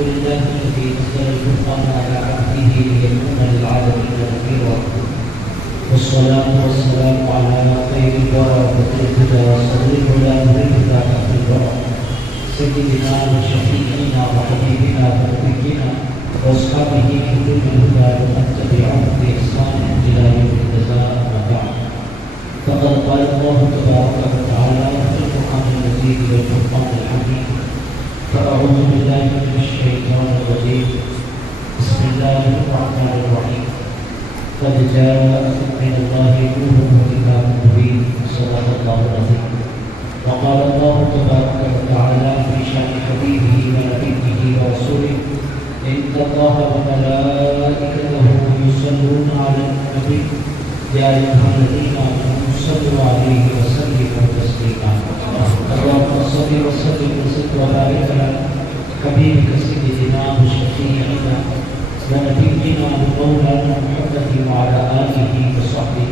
لله الذي نزل الفرقان على عبده ليكون للعالمين نذيرا والصلاة والسلام على خير الورى والهدى وصديق لا نريد في الورى سيدنا وشفيعنا وحبيبنا ونبينا واصحابه حدود الهدى ومن تبعهم بإحسان إلى يوم الجزاء أما بعد فقد قال الله تبارك وتعالى في القرآن المجيد والفرقان الحميد فأعوذ بالله من الشيطان الرجيم بسم الله الرحمن الرحيم قد جاءكم من الله نور وكتاب مبين صدق الله العظيم وقال الله تبارك وتعالى في شأن حبيبه ونبيه ورسوله إن الله وملائكته يصلون على النبي يا أيها الذين آمنوا صلوا عليه وسلموا تسليما اللهم صل وسلم وزد وبارك على حبيبك سيدنا وشفيعنا ونبينا ومولانا محمد وعلى آله وصحبه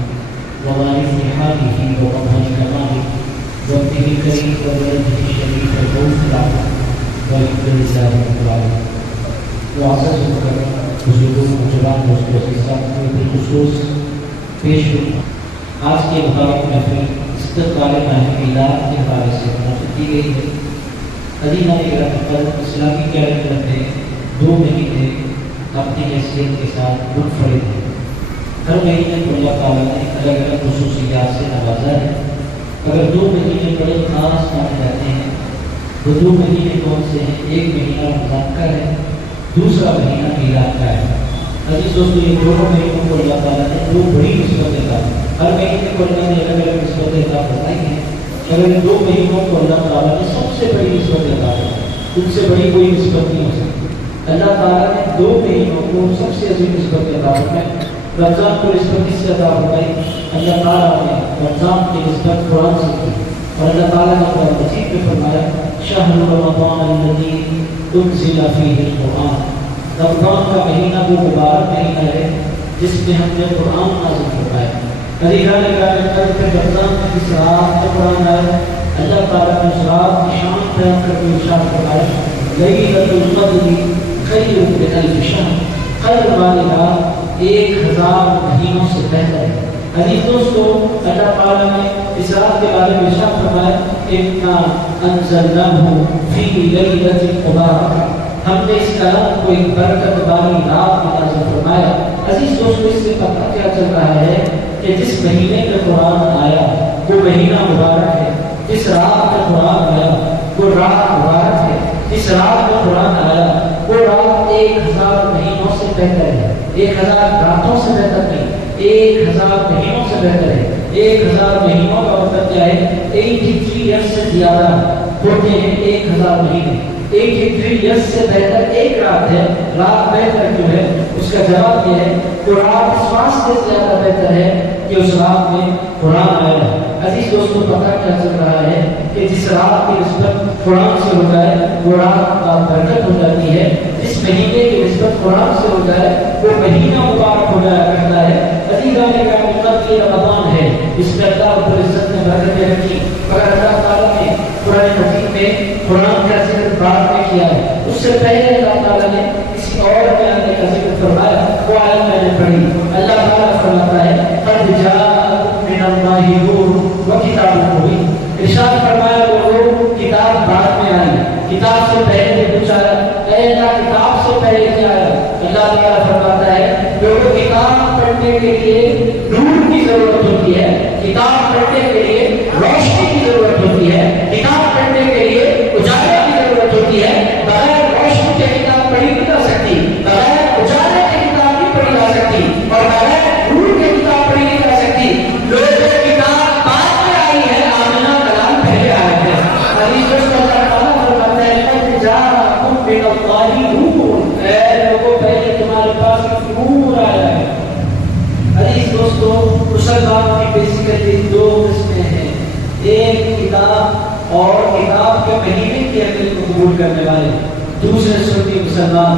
ووارث حاله ومظهر كماله وابنه الكريم وولده الشريف الفوز العظيم والحمد لله رب العالمين معزز مکرم بزرگوں نوجوان دوستوں کے ساتھ بالخصوص پیش آج کے مبارک محفل استقبال ماہ میلاد کے حوالے سے منعقد کی گئی ہے۔ مدینہ کرم پر اسلامی کیلنڈر میں 2 مہینے اپنی حیثیت کے ساتھ منفرد ہیں۔ ہر مہینے کو اللہ تعالیٰ نے الگ الگ خصوصیات سے نوازا ہے۔ اگر 2 مہینے بڑے خاص مانے جاتے ہیں وہ 2 مہینے کون سے ہیں؟ ایک مہینہ رمضان کا ہے، دوسرا مہینہ میلاد کا ہے۔ عزیز دوستو، یہ دونوں مہینوں کو اللہ تعالیٰ نے 2 بڑی نسبتیں دی۔ ہر مہینے کو اللہ نے الگ الگ نسبتیں عطا فرمائی ہیں، مگر ان 2 مہینوں کو اللہ تعالیٰ نے سب سے بڑی نسبت عطا فرمائی، ان سے بڑی کوئی نسبت نہیں ہو سکتی۔ اللہ تعالیٰ نے 2 مہینوں کو سب سے عظیم نسبت عطا فرمائی۔ رمضان کو نسبت کس سے عطا فرمائی؟ اللہ تعالیٰ نے رمضان کی نسبت قرآن سے کی، اور اللہ تعالیٰ نے قرآن مجید میں فرمایا شہر رمضان الذی انزل فیہ القرآن۔ رمضان کا مہینہ وہ مبارک مہینہ ہے جس میں ہم نے قرآن نازل فرمایا۔ علیہ نے کہا کہ رمضان کی کس رات میں قرآن آیا؟ اللہ تعالیٰ نے اس رات کی شان بیان کر کے ارشاد فرمایا لیلۃ القدر خیر من الف شہر، خیر والی رات 1000 مہینوں سے بہتر ہے۔ عزیز دوستو، اللہ تعالیٰ نے اس رات کے بارے میں ارشاد فرمایا انا انزلناہ فی لیلۃ مبارکہ، ہم نے اس کلام کو ایک برکت والی رات میں نازل فرمایا۔ عزیز دوستو، اس سے پتہ کیا چل رہا ہے کہ جس مہینے میں قرآن آیا وہ مہینہ مبارک ہے، جس رات میں قرآن آیا وہ رات مبارک ہے، جس رات میں قرآن آیا وہ رات 1000 مہینوں سے بہتر ہے۔ 1000 راتوں سے بہتر نہیں، 1000 مہینوں سے بہتر ہے۔ 1000 مہینوں کا مطلب کیا ہے؟ 83 ایئر سے زیادہ ہوتے ہیں 1000 مہینے۔ 83 ایئر سے بہتر ایک رات ہے۔ رات بہتر کیوں ہے؟ اس کا جواب یہ ہے کہ رات اس واسطے زیادہ بہتر ہے کہ اس رات میں قرآن آیا ہے۔ عزیز دوستوں، پتہ کیا چل رہا ہے کہ جس رات کی نسبت قرآن سے ہو جائے وہ رات برکت ہو جاتی ہے، جس مہینے کی نسبت قرآن سے ہو جائے وہ مہینہ مبارک ہو جایا کرتا ہے۔ عزیزان کرام، قدر رمضان ہے، اس میں اللہ رب العزت نے برکتیں رکھی، مگر اللہ تعالیٰ نے قرآن مجید میں قرآن کا ذکر بعد میں کیا ہے۔ اس سے پہلے اللہ تعالیٰ نے کسی اور بیان کا ذکر فرمایا، وہ آیت میں نے پڑھی۔ اللہ تعالیٰ فرماتا ہے قد جاءکم من اللہ نور وکتاب مبین، ارشاد فرمایا وہ لوگ کتاب بعد میں آئی، کتاب سے پہلے کچھ آیا۔ اے اللہ، کتاب سے پہلے کیا آیا؟ اللہ تعالیٰ فرماتا ہے لوگوں کتاب پڑھنے کے لیے نور کی ضرورت ہوتی ہے، کتاب پڑھنے کے لیے روشنی کی ضرورت ہوتی ہے، کتاب پڑھنے کے لیے اجالے کی ضرورت ہوتی ہے۔ بغیر روشنی کے کتاب پڑھی نہیں جا سکتی، بغیر اجالے کے کتاب نہیں پڑھی جا سکتی، اور بغیر نور کے کتاب پڑھی نہیں جا سکتی۔ لوگوں کتاب بعد میں آئی ہے، آمنہ کلام پہلے آیا ہے۔ عزیز دوستو، اللہ تعالیٰ فرماتا ہے قد جاءکم من اللہ نور، اے لوگوں پہلے تمہارے پاس نور آیا ہے۔ عزیز دوستو، مسلمان کی بیسیکلی 2 قسمیں ہیں، ایک کتاب اور کتاب کے مہینے کی اہمیت کو قبول کرنے والے، دوسرے سنی مسلمان۔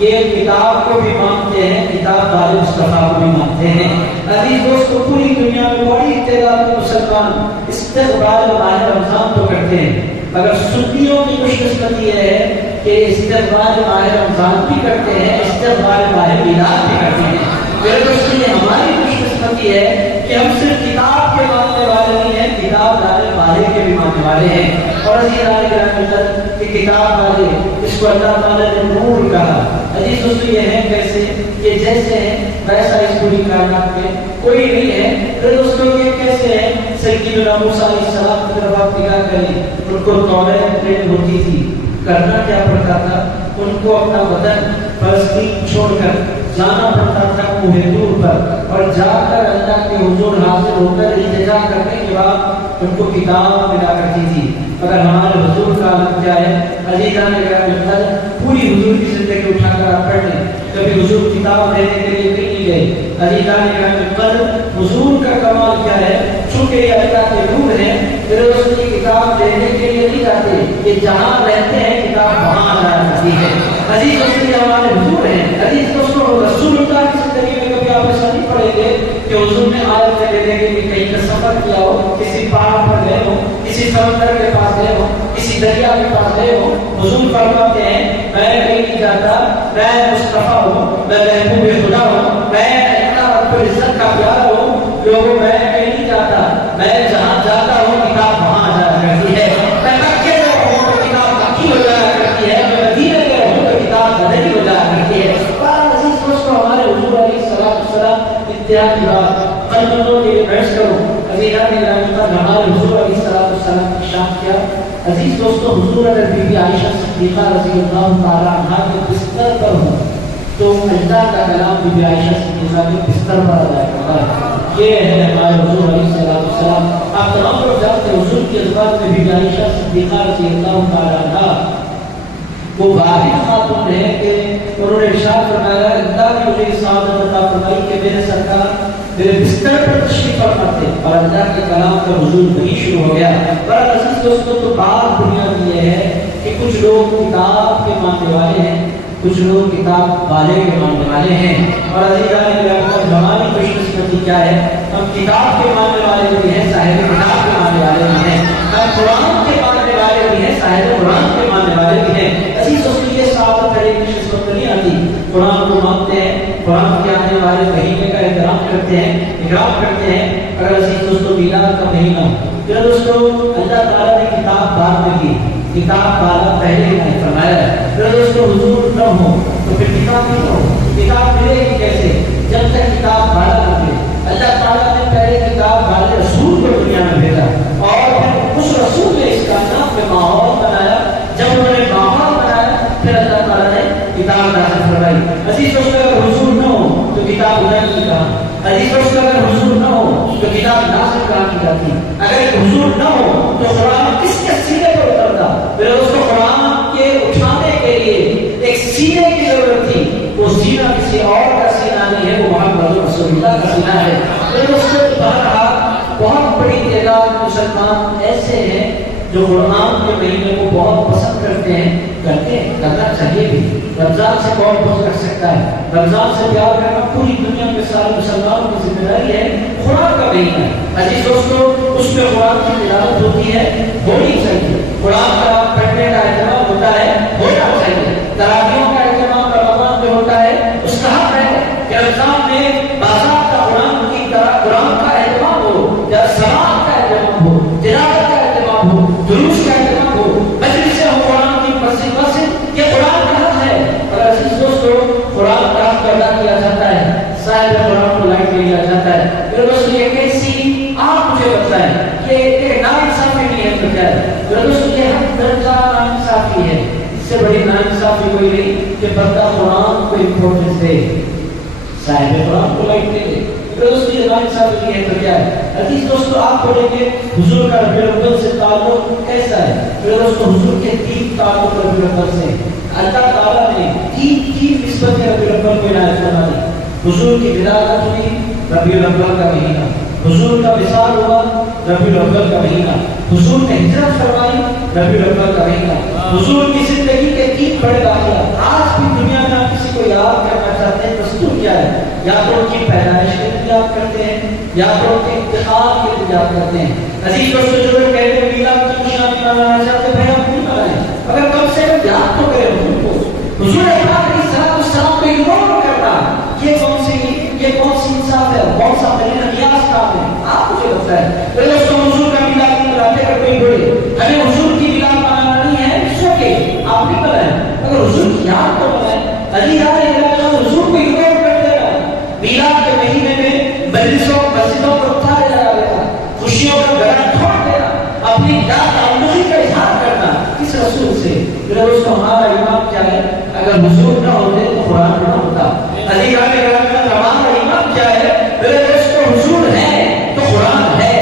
یہ کتاب کو بھی مانتے ہیں، کتاب والے مصطفیٰ کو بھی مانتے ہیں۔ عزیز دوستو، پوری دنیا میں بڑی تعداد میں مسلمان استقبال ماہ رمضان تو کرتے ہیں، مگر سنیوں کی خوش قسمتی یہ ہے کہ استقبال ماہ رمضان بھی کرتے ہیں، استقبال ماہ میلاد بھی کرتے ہیں۔ میرے دوستوں یہ ہماری خوش قسمتی ہے کہ ہم صرف کتاب کے ماننے والے نہیں ہیں، کتاب لانے والے کے بھی ماننے والے ہیں۔ اور عزیزان کرام کہ کتاب والے اس کو اللہ تعالیٰ نے نور کہا۔ عزیز دوستو یہ ہے کیسے کہ جیسے ہیں ویسا اس پوری کائنات میں کوئی نہیں ہے۔ میرے دوستوں یہ کیسے ہے، سیدنا موسیٰ علیہ السلام کی طرف آپ نگاہ کریں، ان کو توبہ ہوتی تھی، کرنا کیا پڑتا تھا، ان کو اپنا وطن فلسطین چھوڑ کر جانا پڑتا تھا کوہ طور پر، اور جا کر اللہ کے حضور حاضر ہو کر التجا کرنے کے بعد ان کو کتاب ملا کرتی تھی۔ مگر ہمارے حضور کا عالم کیا ہے، عزیزان گرامی پوری حضور کی زندگی اٹھا کر آپ پڑھ لیں، کبھی حضور کتاب دینے کے لیے نہیں گئے۔ عزیزان گرامی حضور کا کمال کیا ہے، چونکہ یہ اللہ کے نور ہے، پھر اس کی کتاب دینے کے لیے نہیں جاتے، یہ جہاں رہتے ہیں کتاب وہاں جایا کرتی ہے۔ عزیز دوستوں یہ ہمارے حضور ہیں۔ عزیز دوستوں رسول اللہ کی زندگی میں کبھی آپ ایسا نہیں پڑھیں گے کہ حضور نے آیت لینے کے لیے کہیں کا سفر کیا ہو، کسی پہاڑ پر گئے ہو، کسی سمندر کے پاس گئے ہو، کسی دریا کے پاس گئے ہو۔ حضور فرماتے ہیں میں کہیں نہیں جاتا، میں مصطفیٰ ہوں، میں محبوب خدا ہوں، میں اللہ رب العزت کا پیارا ہوں، لوگوں میں کہیں نہیں جاتا، میں جہاں جاتا ہوں کتاب وہاں جایا کرتی ہے۔ میں مکے میں ہوں تو کتاب مکی ہو جایا کرتی ہے، میں مدینے میں ہوں تو کتاب مدنی ہو جایا کرتی ہے۔ عزیز دوستوں ہمارے حضور علیہ السلام انتہائی بات قلبوں کے لیے بحث کروں۔ عزیزان گرامی ہمارے حضور علیہ السلام کی شان کیا؟ عزیز دوستوں حضور اگر بی بی عائشہ صدیقہ رضی اللہ تعالی عنہا کے بستر پر ہوں تو اللہ کا کلام بی بی عائشہ صدیقہ کے بستر پر آ جائے گا۔ یہ ہے ہمارے حضور علیہ السلام۔ آپ تمام لوگ جانتے ہیں حضور کی ازواج میں بی بی عائشہ صدیقہ رضی اللہ تعالی عنہا وہ واحد خاتون ہے کہ انہوں نے ارشاد فرمایا اللہ نے مجھے سعادت عطا فرمائی کہ میرے سرکار میرے بستر پر تشریف فرماتے اور اللہ کے کلام کا حضور نہیں شروع ہو گیا۔ پر عزیز دوستوں تو بات دنیا کی یہ ہے کہ کچھ لوگ کتاب کے ماننے والے ہیں، کچھ لوگ کتاب والے کے ماننے والے ہیں۔ اور عزیزان گرامی ہماری خوش قسمتی کیا ہے، ہم کتاب کے ماننے والے بھی ہیں، صاحب کتاب کے ماننے والے بھی ہیں، ہم قرآن کے ماننے والے بھی ہیں، صاحب قرآن کے ماننے والے بھی ہیں۔ عزیز دوستوں یہ سعادت ہے کہ اس وقت نہیں آتی، قرآن کو مانتے ہیں، قرآن کے آنے والے مہینے کا احترام کرتے ہیں، اکرام کرتے ہیں۔ اگر عزیز دوستوں میلاد کا مہینہ، پھر دوستوں اللہ تعالیٰ نے کتاب بعد میں کی، کتاب والا پہلے نہیں فرمایا ہے۔ پھر دوستوں حضور نہ ہو تو پھر کتاب نہیں ہو، کتاب ملے گی کیسے جب تک کتاب والا نہ ملے۔ اللہ تعالیٰ نے پہلے کتاب والے رسول کو دنیا میں بھیجا اور پھر اس رسول نے اس کائنات میں ماحول بنایا۔ جب انہوں نے ماحول بنایا پھر اللہ تعالیٰ نے کتاب نازل فرمائی۔ عزیز دوستوں اگر حضور نہ ہو تو کتاب ادھر نہیں کہا، عزیز دوستوں اگر حضور نہ ہو تو کتاب نازل کہاں کی جاتی، اگر حضور نہ ہو تو قرآن کس کے سینے پر اترتا۔ میرے دوستوں قرآن کے اٹھانے کے لیے ایک سینے کی ضرورت تھی، وہ سینہ کسی اور کا سینہ نہیں ہے، وہ محمد رسول اللہ کا سینہ ہے۔ میرے دوستوں بہرحال بہت بڑی تعداد مسلمان ایسے ہیں جو قرآن کے مہینے کو بہت پسند کرتے ہیں، کرنا چاہیے بھی۔ رمضان سے کون بہت کر سکتا ہے، رمضان سے پیار کرنا پوری دنیا کے سارے مسلمانوں کی ذمہ داری ہے۔ قرآن کا مہینہ عزیز دوستوں اس میں قرآن کی تلاوت ہوتی ہے، ہونی چاہیے، قرآن کا پڑھنے کا اہتمام ہوتا ہے، ہونا چاہیے۔ تراویحوں کا اہتمام رمضان میں ہوتا ہے، اس کا حق ہے کہ رمضان میں بازار کا قرآن کی طرح قرآن کا اہتمام ہو، یا سماعت کا اہتمام ہو، تلاوت کا اہتمام ہو، دروس کا اہتمام ہو، مجلس ہو قرآن کی مسجد، یہ قرآن کا حق ہے۔ اور عزیز دوستوں قرآن کا حق ادا کیا جاتا ہے، صاحب قرآن کو لائٹ لیا جاتا ہے۔ میرے دوستوں یہ کیسی آپ مجھے بتائیں کہ ایک ناانصافی نہیں ہے تو کیا ہے؟ میرے دوستوں یہ حق درجہ ناانصافی ہے، اس سے بڑی ناانصافی کوئی نہیں کہ بندہ قرآن کو امپورٹنس دے، صاحب قرآن کو لائٹ دے۔ میرے دوستوں یہ ناانصافی نہیں ہے تو کیا ہے؟ عزیز دوستوں آپ پڑھیں گے حضور کا ربیع الاول سے تعلق کیسا ہے؟ میرے دوستوں حضور کے تین تعلق ربیع الاول سے، اللہ تعالیٰ نے تین نسبت ربیع الاول کو عنایت فرما دی۔ حضور کی ولادت ہوئی ربیع الاول کا مہینہ، حضور کا وصال ہوا ربیع الاول کا مہینہ، حضور نے ہجرت فرمائی ربیع الاول کا مہینہ، حضور کی زندگی کے تین بڑے واقعات آج بھی دنیا میں آپ کسی کو یاد کرنا چاہتے ہیں، دستور کیا ہے؟ یا تو ان کی پیدائش کے لیے یاد کرتے ہیں، یا تو انتقال کے لیے یاد کرتے ہیں. عزیز دوستو جو لوگ کہتے ہیں میلاد کی خوشیاں منانا چاہتے ہیں بھائی ہم نہیں منائیں مگر کم سے کم یاد تو کریں حضور کو. حضور پاک علیہ السلام کو اگنور کرنا یہ کون سی انصاف ہے, کون سا بہترین قیاس کام ہے آپ مجھے لگتا ہے. دوستو حضور کا میلاد نہیں مناتے اگر کوئی بولے ہمیں حضور کی میلاد منانا نہیں ہے اس کو کہ آپ نہیں منائیں مگر حضور کی یاد تو منائیں. عزیزان حضور کو اگنور کرتے رہا. میلاد کے مہینے میں مسجدوں پر اٹھا لے جایا گیا, خوشیوں کا گلا چھوڑ دینا, اپنی یاد تعلقی کا اظہار کرنا کس رسول سے. اس کو ہمارا ایمان کیا ہے؟ اگر حضور نہ ہوتے تو قرآن نہ ہوتا. ہمارا ایمان کیا ہے؟ اس کو حضور ہے تو قرآن ہے,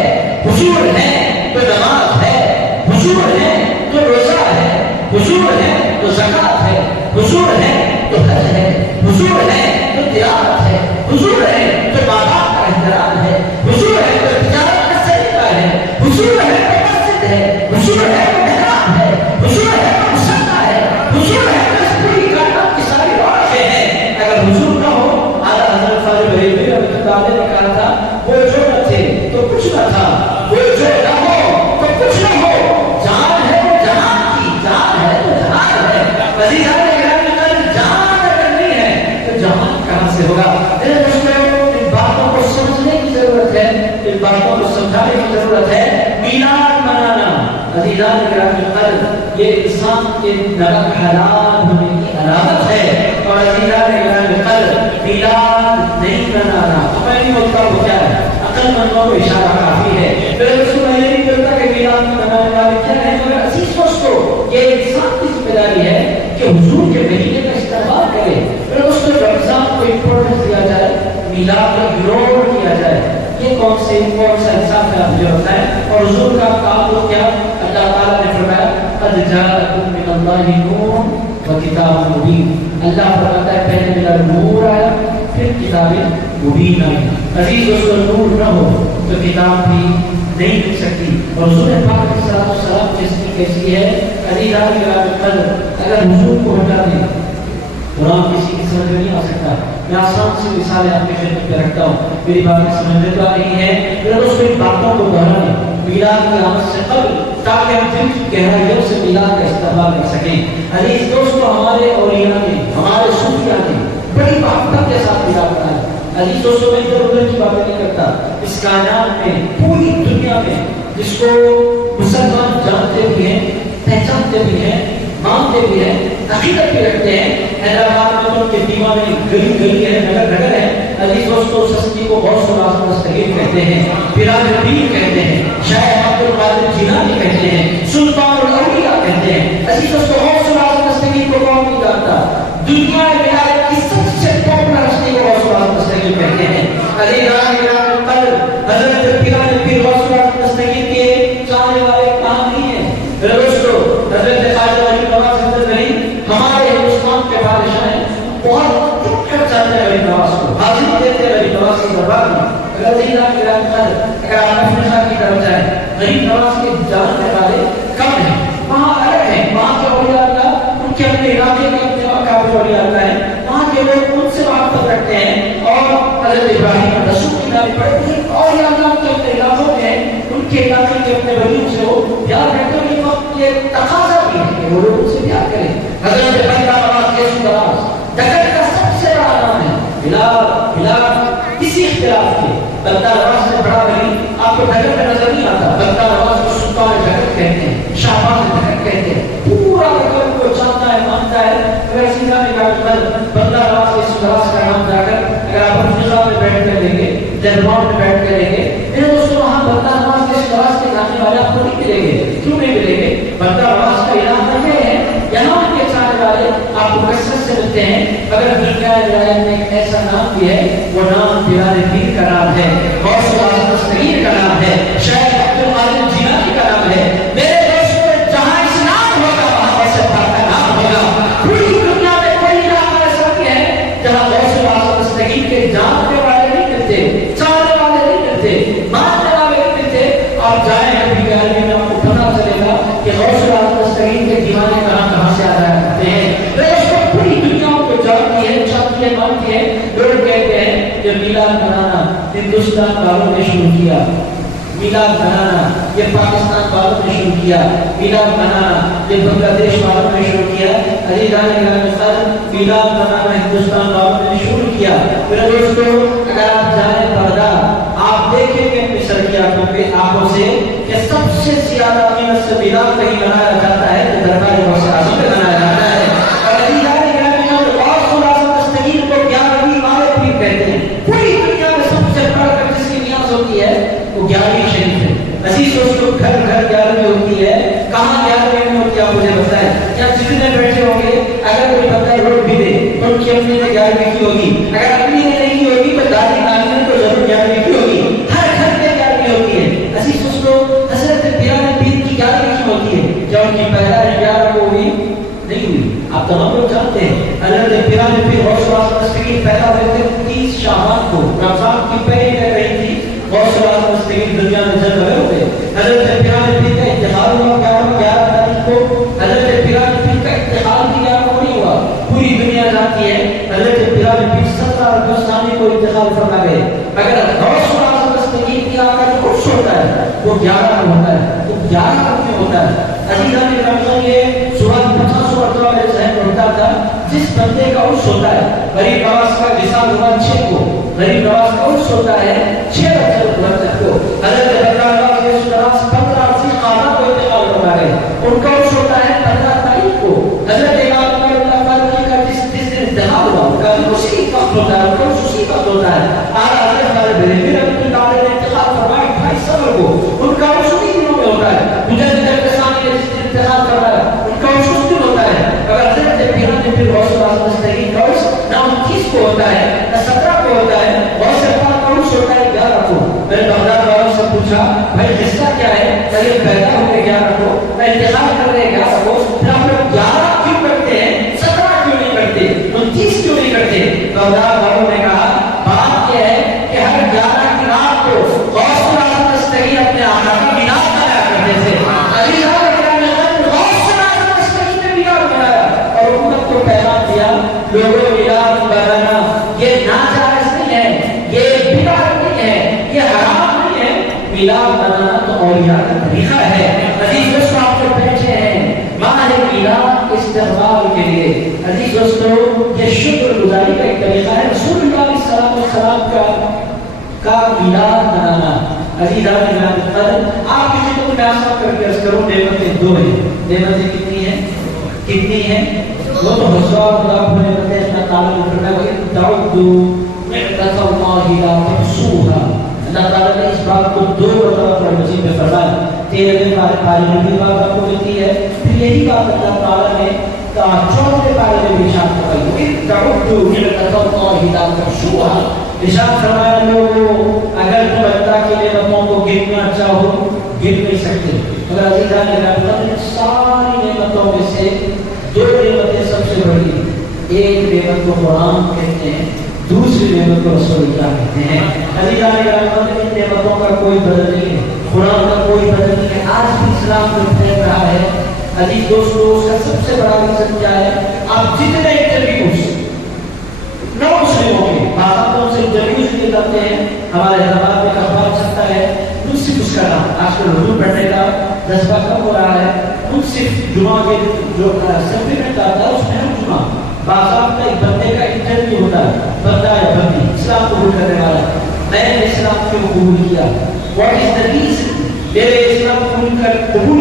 حضور ہے تو نماز ہے, حضور ہے تو روزہ ہے, حضور ہے تو زکات ہے, حضور ہے تو حج ہے, حضور ہے تو تلاوت ہے, حضور ہے تو بابا کا احترام ہے, حضور ہے تو تجارت کا سلیقہ ہے, حضور ہے تو مسجد ہے, حضور ہے تو محراب ہے, حضور ہے تو مصلی ہے, حضور ہے تو اس پوری کائنات کی ساری روشیں ہیں. اگر حضور نہ ہو اعلیٰ حضرت فاضل بریلوی رحمۃ اللہ علیہ نے کہا تھا وہ جو نہ تھے تو کچھ نہ تھا, وہ جو نہ ہو تو کچھ نہ ہو, جان ہے وہ جہان کی, جان ہے تو جہان ہے. عزیزان جان اگر نہیں ہے تو جہان کہاں سے ہوگا. ان باتوں کو سمجھنے کی ضرورت ہے, ان باتوں کو سمجھانے کی ضرورت ہے. میلاد منانا عزیزان گرامی قدر یہ انسان کے نرم حلال ہونے کی علامت ہے. اور عزیزان گرامی قدر میلاد نہیں منانا میں نہیں بولتا وہ کیا ہے, عقل مندوں کو اشارہ کافی ہے. پھر اس کو میں یہ نہیں بولتا کہ میلاد منانے والے کیا ہے, مگر عزیز دوستو یہ انسان کی ذمہ داری ہے کہ حضور کے مہینے کا استعمال کرے. پھر اس کو رمضان کو امپورٹنس دیا جائے, میلاد کو اگنور کیا جائے, یہ کون سے انصاف ہے مجھے ہوتا ہے. اور حضور کا کام کیا, اللہ تعالیٰ نے فرمایا قد جاءکم من اللہ نور و کتاب مبین. اللہ فرماتا ہے پہلے میرا نور آیا پھر کتاب مبین آئی. عزیز دوستو نور نہ ہو تو کتاب بھی نہیں مل سکتی. اور حضور پاک علیہ السلام جس کیسی ہے عزیزان گرامی قدر, اگر حضور کو ہٹا دیں قرآن کسی کی سمجھ میں نہیں آ سکتا. میں آسان سی مثالیں آپ کے خدمت پہ رکھتا ہوں, میری باتیں سمجھ میں تو آ رہی ہے. پھر اس ان باتوں کو دہرانے میلاد کی آمد سے قبل تاکہ ہم دل کی گہرائیوں سے میلاد کا استقبال کر سکیں. عزیز دوستو ہمارے اولیاء نے, ہمارے صوفیاء نے بڑی محبت کے ساتھ میلاد منایا. عزیز دوستو میں ادھر ادھر کی باتیں نہیں کرتا. اس کائنات میں پوری دنیا میں جس کو مسلمان جانتے بھی ہیں, پہچانتے بھی ہیں, مانتے بھی ہیں, عقیدت بھی رکھتے ہیں. حیدرآباد میں تو ان کے دیوانے گلی گلی ہے, نگر نگر ہے. عزیز دوستو سستی کو غوث العظم دستگیر کہتے ہیں, بلال الدین کہتے ہیں, شیخ عبد القادر جیلانی کہتے ہیں, سلطان الاولیاء کہتے ہیں. عزیز دوستو غوث العظم دستگیر کو کون نہیں جانتا؟ دنیا میں کی سب سے پاپولر ہستی کو غوث العظم دستگیر کہتے ہیں. عزیزان گرامی قدر حضرت بلال پیر غوث العظم دستگیر کے چاہنے والے کہاں نہیں ہیں. دوستو حضرت خواجہ ولی نواز ہمارے ہندوستان کے بادشاہ ہیں, بہت چپ کر جاتے ہیں ولی نواز کو, حاضر دیتے ہیں ولی نواز کی دربار میں. اگر عزیزان گرامی قدر اگر آپ افریقہ کی طرف جائیں غریب نواز کے جاننے والے کم ہیں, وہاں الگ ہیں. وہاں کے اولیاء اللہ ان کے اپنے علاقے کے اپنے مقابل اولیاء اللہ ہیں, وہاں کے لوگ ان سے محبت رکھتے ہیں. اور حضرت ابراہیم رسول کی نام پڑھتے ہیں, اولیاء اللہ کے اپنے علاقوں میں ہیں, ان کے علاقے کے اپنے ولیوں سے وہ پیار کرتے ہیں. یہ وقت یہ تقاضا بھی ہے کہ وہ لوگ ان سے پیار کریں. حضرت بندہ نواز کے سندراز دکن کا سب سے بڑا نام ہے. بلال کسی اختلاف کے بندہ نواز سے بڑا ولی آپ کو دکن میں نظر نہیں آتا. بندہ نواز کو سلطان دکن کہتے ہیں, شاہباز دکن کہتے ہیں. پورا دکن کو جانتا ہے, مانتا ہے. اگر سیدھا نکال بندہ نواز کے سندراز کا نام جا کر اگر آپ افریقہ میں بیٹھ کر لیں گے, جرمان میں بیٹھ کر لیں گے, میرے دوستوں وہاں بندہ نواز کے سندراز کے جاننے والے آپ کو نہیں ملیں گے. کیوں نہیں ملیں گے؟ بندہ نواز کا علاقہ یہ ہے, یہاں کے چاہنے والے آپ کو کثرت سے ملتے ہیں. اگر دنیا میں ایک ایسا نام بھی ہے, وہ نام بلال پیر کا نام ہے, غوث العظم دستگیر کا نام ہے, شیخ عبد القادر جیلانی کا نام ہے. میرے دوستوں جہاں اسلام ہوگا وہاں ایسے پاک کا نام ہوگا. پوری دنیا میں کوئی نام ایسا نہیں ہے جہاں غوث العظم دستگیر کے جاننے والے نہیں ملتے, چاہنے والے نہیں ملتے, ماننے والے نہیں ملتے. آپ جائیں ابھی گیلری میں, آپ کو پتا چلے گا کہ غوث العظم دستگیر کے دیوانے کہاں سے آ جایا کرتے ہیں. پوری دنیا کو جانتی ہے, چاہتی ہے, مانتی ہے. لوگ کہتے ہیں کہ میلاد منانا ہندوستان والوں نے شروع کیا میلاد منانا، یہ پاکستان والوں نے شروع کیا میلاد منانا، یہ بنگلہ دیش والوں نے شروع کیا، عزیزان گرامی میلاد منانا ہندوستان والوں نے شروع کیا۔ میرے دوستو اگر آپ جائیں بغداد آپ دیکھیں گے مصر کی آنکھوں سے کہ سب سے زیادہ قیمت سے میلاد کہیں منایا جاتا ہے کہ دربار غوث اعظم میں منایا جاتا ہے۔ اور عزیزان گرامی غوث اعظم دستگیر کو 11ویں والے پیر کہتے ہیں۔ پوری دنیا میں سب سے بڑھ کر جس کی نیاز ہوتی ہے وہ 11ویں شریف ہے۔ عزیز دوستو گھر گھر 11ویں ہوتی ہے، کہاں 11ویں ہوتی ہے آپ مجھے بتائیں؟ جب جتنے بیٹھے ہوں گے اگر کوئی بندہ روٹ بھی دے تو ان کی اپنی نے 11ویں کی ہوگی، اگر اپنی نے نہیں کی ہوگی تو دادی نانی نے تو ضرور 11ویں کی ہوگی، ہر گھر میں 11ویں ہوتی ہے۔ عزیز دوستو حضرت پیران پیر کی 11ویں کی ہوتی ہے، جب ان کی پیدائش 11 کو ہوئی نہیں ہوئی، آپ تمام لوگ جانتے ہیں حضرت پیران پیر غوث اعظم دستگیر پیدا ہوئے تھے 30 شعبان کو، رمضان کی پہلی رہ رہی تھی، غوث اعظم دستگیر دنیا میں جلوے ہوئے۔ حضرت پیران پیر کا انتقال ہوا 11 تاریخ کو، حضرت پیران پیر کا انتقال بھی 11 کو نہیں ہوا، پوری دنیا جانتی ہے حضرت پیران پیر 17 اگست کو انتقال فرما گئے۔ اگر غوث اعظم دستگیر کی آقا جو عرس ہوتا ہے وہ 11 کو ہوتا ہے، تو 11 کو کیوں ہوتا ہے؟ عزیزان گرامی یہ سورہ 50 مرتبہ میرے ذہن میں ہوتا تھا، جس بندے کا عرس ہوتا ہے، غریب نواز کا وصال ہوا 6 کو، غریب نواز کا عرس ہوتا ہے 6 رجب کو، حضرت بکراللہ یسوع نواز 15 ذوالقعدہ کو انتقال فرما گئے، ان کا عرس ہوتا ہے 15 تاریخ کو، حضرت امام اللہ فاروقی کا جس دن انتقال ہوا ان کا بھی اسی وقت ہوتا ہے، ان کا اسی وقت ہوتا ہے۔ اور حضرت ہمارے بریلوی رحمۃ اللہ علیہ نے انتقال فرمایا 28 صفر کو، ان کا عرس اسی دنوں میں ہوتا ہے۔ مجدد القسانی نے جس دن انتقال فرمایا ان کا عرس اس دن ہوتا ہے۔ اگر حضرت پیران پیر غوث اعظم دستگیر کا عرس نہ 29 کو ہوتا ہے نہ 17 کو ہوتا ہے، غوث پاک کا عرس ہوتا ہے 11 کو۔ میں نے بغداد والوں سے پوچھا بھائی قصہ کیا ہے؟ یہ پیدا ہوئے 11 کو، انتقال کر رہے 11 کو، پھر آپ لوگ 11 کیوں کرتے ہیں، 17 کیوں نہیں کرتے، 29 کیوں نہیں کرتے؟ بغداد والوں نے کہا بات یہ ہے کہ ہر 11 کی رات کو غوث اعظم دستگیر اپنے آقا کا میلاد منایا کرتے تھے۔ غوث اعظم دستگیر نے میلاد منایا اور امت کو پیغام دیا، لوگوں میلاد منانا یہ ناجائز نہیں ہے، یہ بدعت نہیں ہے، یہ حرام نہیں ہے، میلاد منانا تو اولیاء کا طریقہ ہے۔ عزیز دوستو آپ جو بیٹھے ہیں ماہ میلاد استقبال کے لیے، عزیز دوستو یہ شکر گزاری کا ایک طریقہ ہے، رسول اللہ علیہ السلام کا میلاد منانا۔ عزیز آپ کسی کو میں آسان کر کے عرض کروں، نعمتیں 2 ہیں، نعمتیں کتنی ہیں؟ وہ تو ہزار لاکھ نعمتیں اللہ تعالیٰ نے فرمایا وَإِن تَعُدُّوا نِعْمَتَ اللَّهِ لَا تُحْصُوهَا۔ اللہ تعالیٰ نے اس بات کو 2 مرتبہ قرآن مجید میں فرمایا، 13ویں پارے میں بھی بات آپ کو ملتی ہے، پھر یہی بات اللہ تعالیٰ نے 4ویں پارے میں بھی ارشاد فرمائی وَإِن تَعُدُّوا نِعْمَتَ اللَّهِ لَا تُحْصُوهَا۔ ارشاد فرمایا لوگوں اگر تم اللہ کی نعمتوں کو گننا چاہو گر نہیں سکتے۔ مگر عزیزان گرامی ساری نعمتوں میں سے 2 نعمتیں سب سے بڑی، ایک نعمت کو قرآن کہتے ہیں، دوسری نعمت کو رسول اللہ کہتے ہیں۔ عزیزان گرامی ان نعمتوں کا کوئی بدل نہیں ہے، قرآن کا کوئی بدل نہیں ہے۔ آج بھی اسلام جو پھیل رہا ہے عزیز دوستو اس کا سب سے بڑا ریزن کیا ہے؟ آپ جتنے انٹرویوز نو مسلموں کے بازاروں سے انٹرویوز کیے جاتے ہیں، ہمارے حضرات میں اخبار چھپتا ہے منصف، اس کا نام آج کل اردو پڑھنے کا جذبہ کم ہو رہا ہے، منصف جمعہ کے جو سپلیمنٹ آتا ہے اس میں ہم جمعہ باضابطہ ایک بندے کا انٹرویو ہوتا ہے، بندہ یا بندی اسلام قبول کرنے والا، میں نے اسلام کیوں قبول کیا، واٹ از دا ریزن، میرے اسلام قبول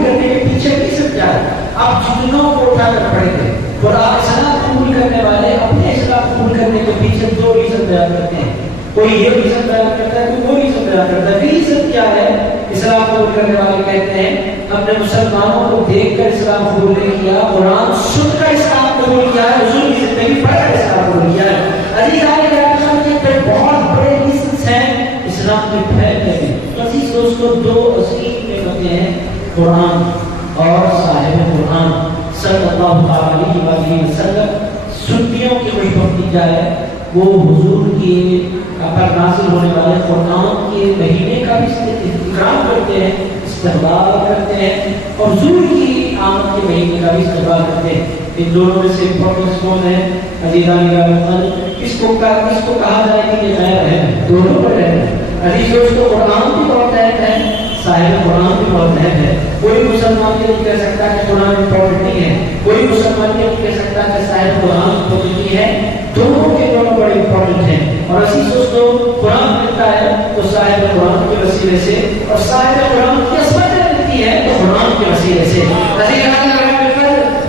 کرنے کے پیچھے ریزن کیا ہے؟ آپ جتنوں کو اٹھا کر پڑھیں گے اور آپ اسلام قبول کرنے والے اپنے اسلام قبول کرنے کے پیچھے 2 ریزن بیان کرتے ہیں، کوئی یہ ریزن بیان کرتا ہے، کوئی وہ ریزن بیان کرتا ہے۔ ریزن کیا ہے؟ اسلام قبول کرنے والے کہتے ہیں ہم نے مسلمانوں کو دیکھ کر اسلام قبول نہیں کیا، قرآن سن کر اسلام قبول کیا ہے، حضور کی زندگی پڑھ کر اسلام قبول کیا ہے۔ عزیز یہ بہت بڑے ریزنس ہیں اسلام میں پھیلنے میں۔ تو عزیز دوستو 2 عظیم نعمتیں ہیں، قرآن اور صاحب قرآن صلی اللہ علیہ وسلم۔ سنیوں کی خوشبختی جائے وہ حضور کے پر نازل ہونے والے قرآن کے مہینے کا بھی اکرام کرتے ہیں، استقبال کرتے ہیں، اور حضور کی آمد کے مہینے کا بھی استقبال کرتے ہیں۔ ان دونوں میں سے امپورٹنس کون ہے؟ عزیزان گرامی کس کو کہا جائے کہ یہ غیر ہے؟ دونوں پر ہے۔ عزیز دوستو، قرآن بھی بہت اہم ہے، صاحب قرآن بھی بہت اہم ہے۔ کوئی مسلمان یہ نہیں کہہ سکتا کہ قرآن امپورٹنٹ نہیں ہے، کوئی مسلمان یہ نہیں کہہ سکتا کہ صاحب قرآن امپورٹنٹ نہیں ہے، دونوں کے دونوں بڑے امپورٹنٹ ہیں۔ اور عزیز دوستو، قرآن ملتا ہے تو صاحب قرآن کے وسیلے سے، اور صاحب قرآن کی عصمت ملتی ہے تو قرآن کے وسیلے سے۔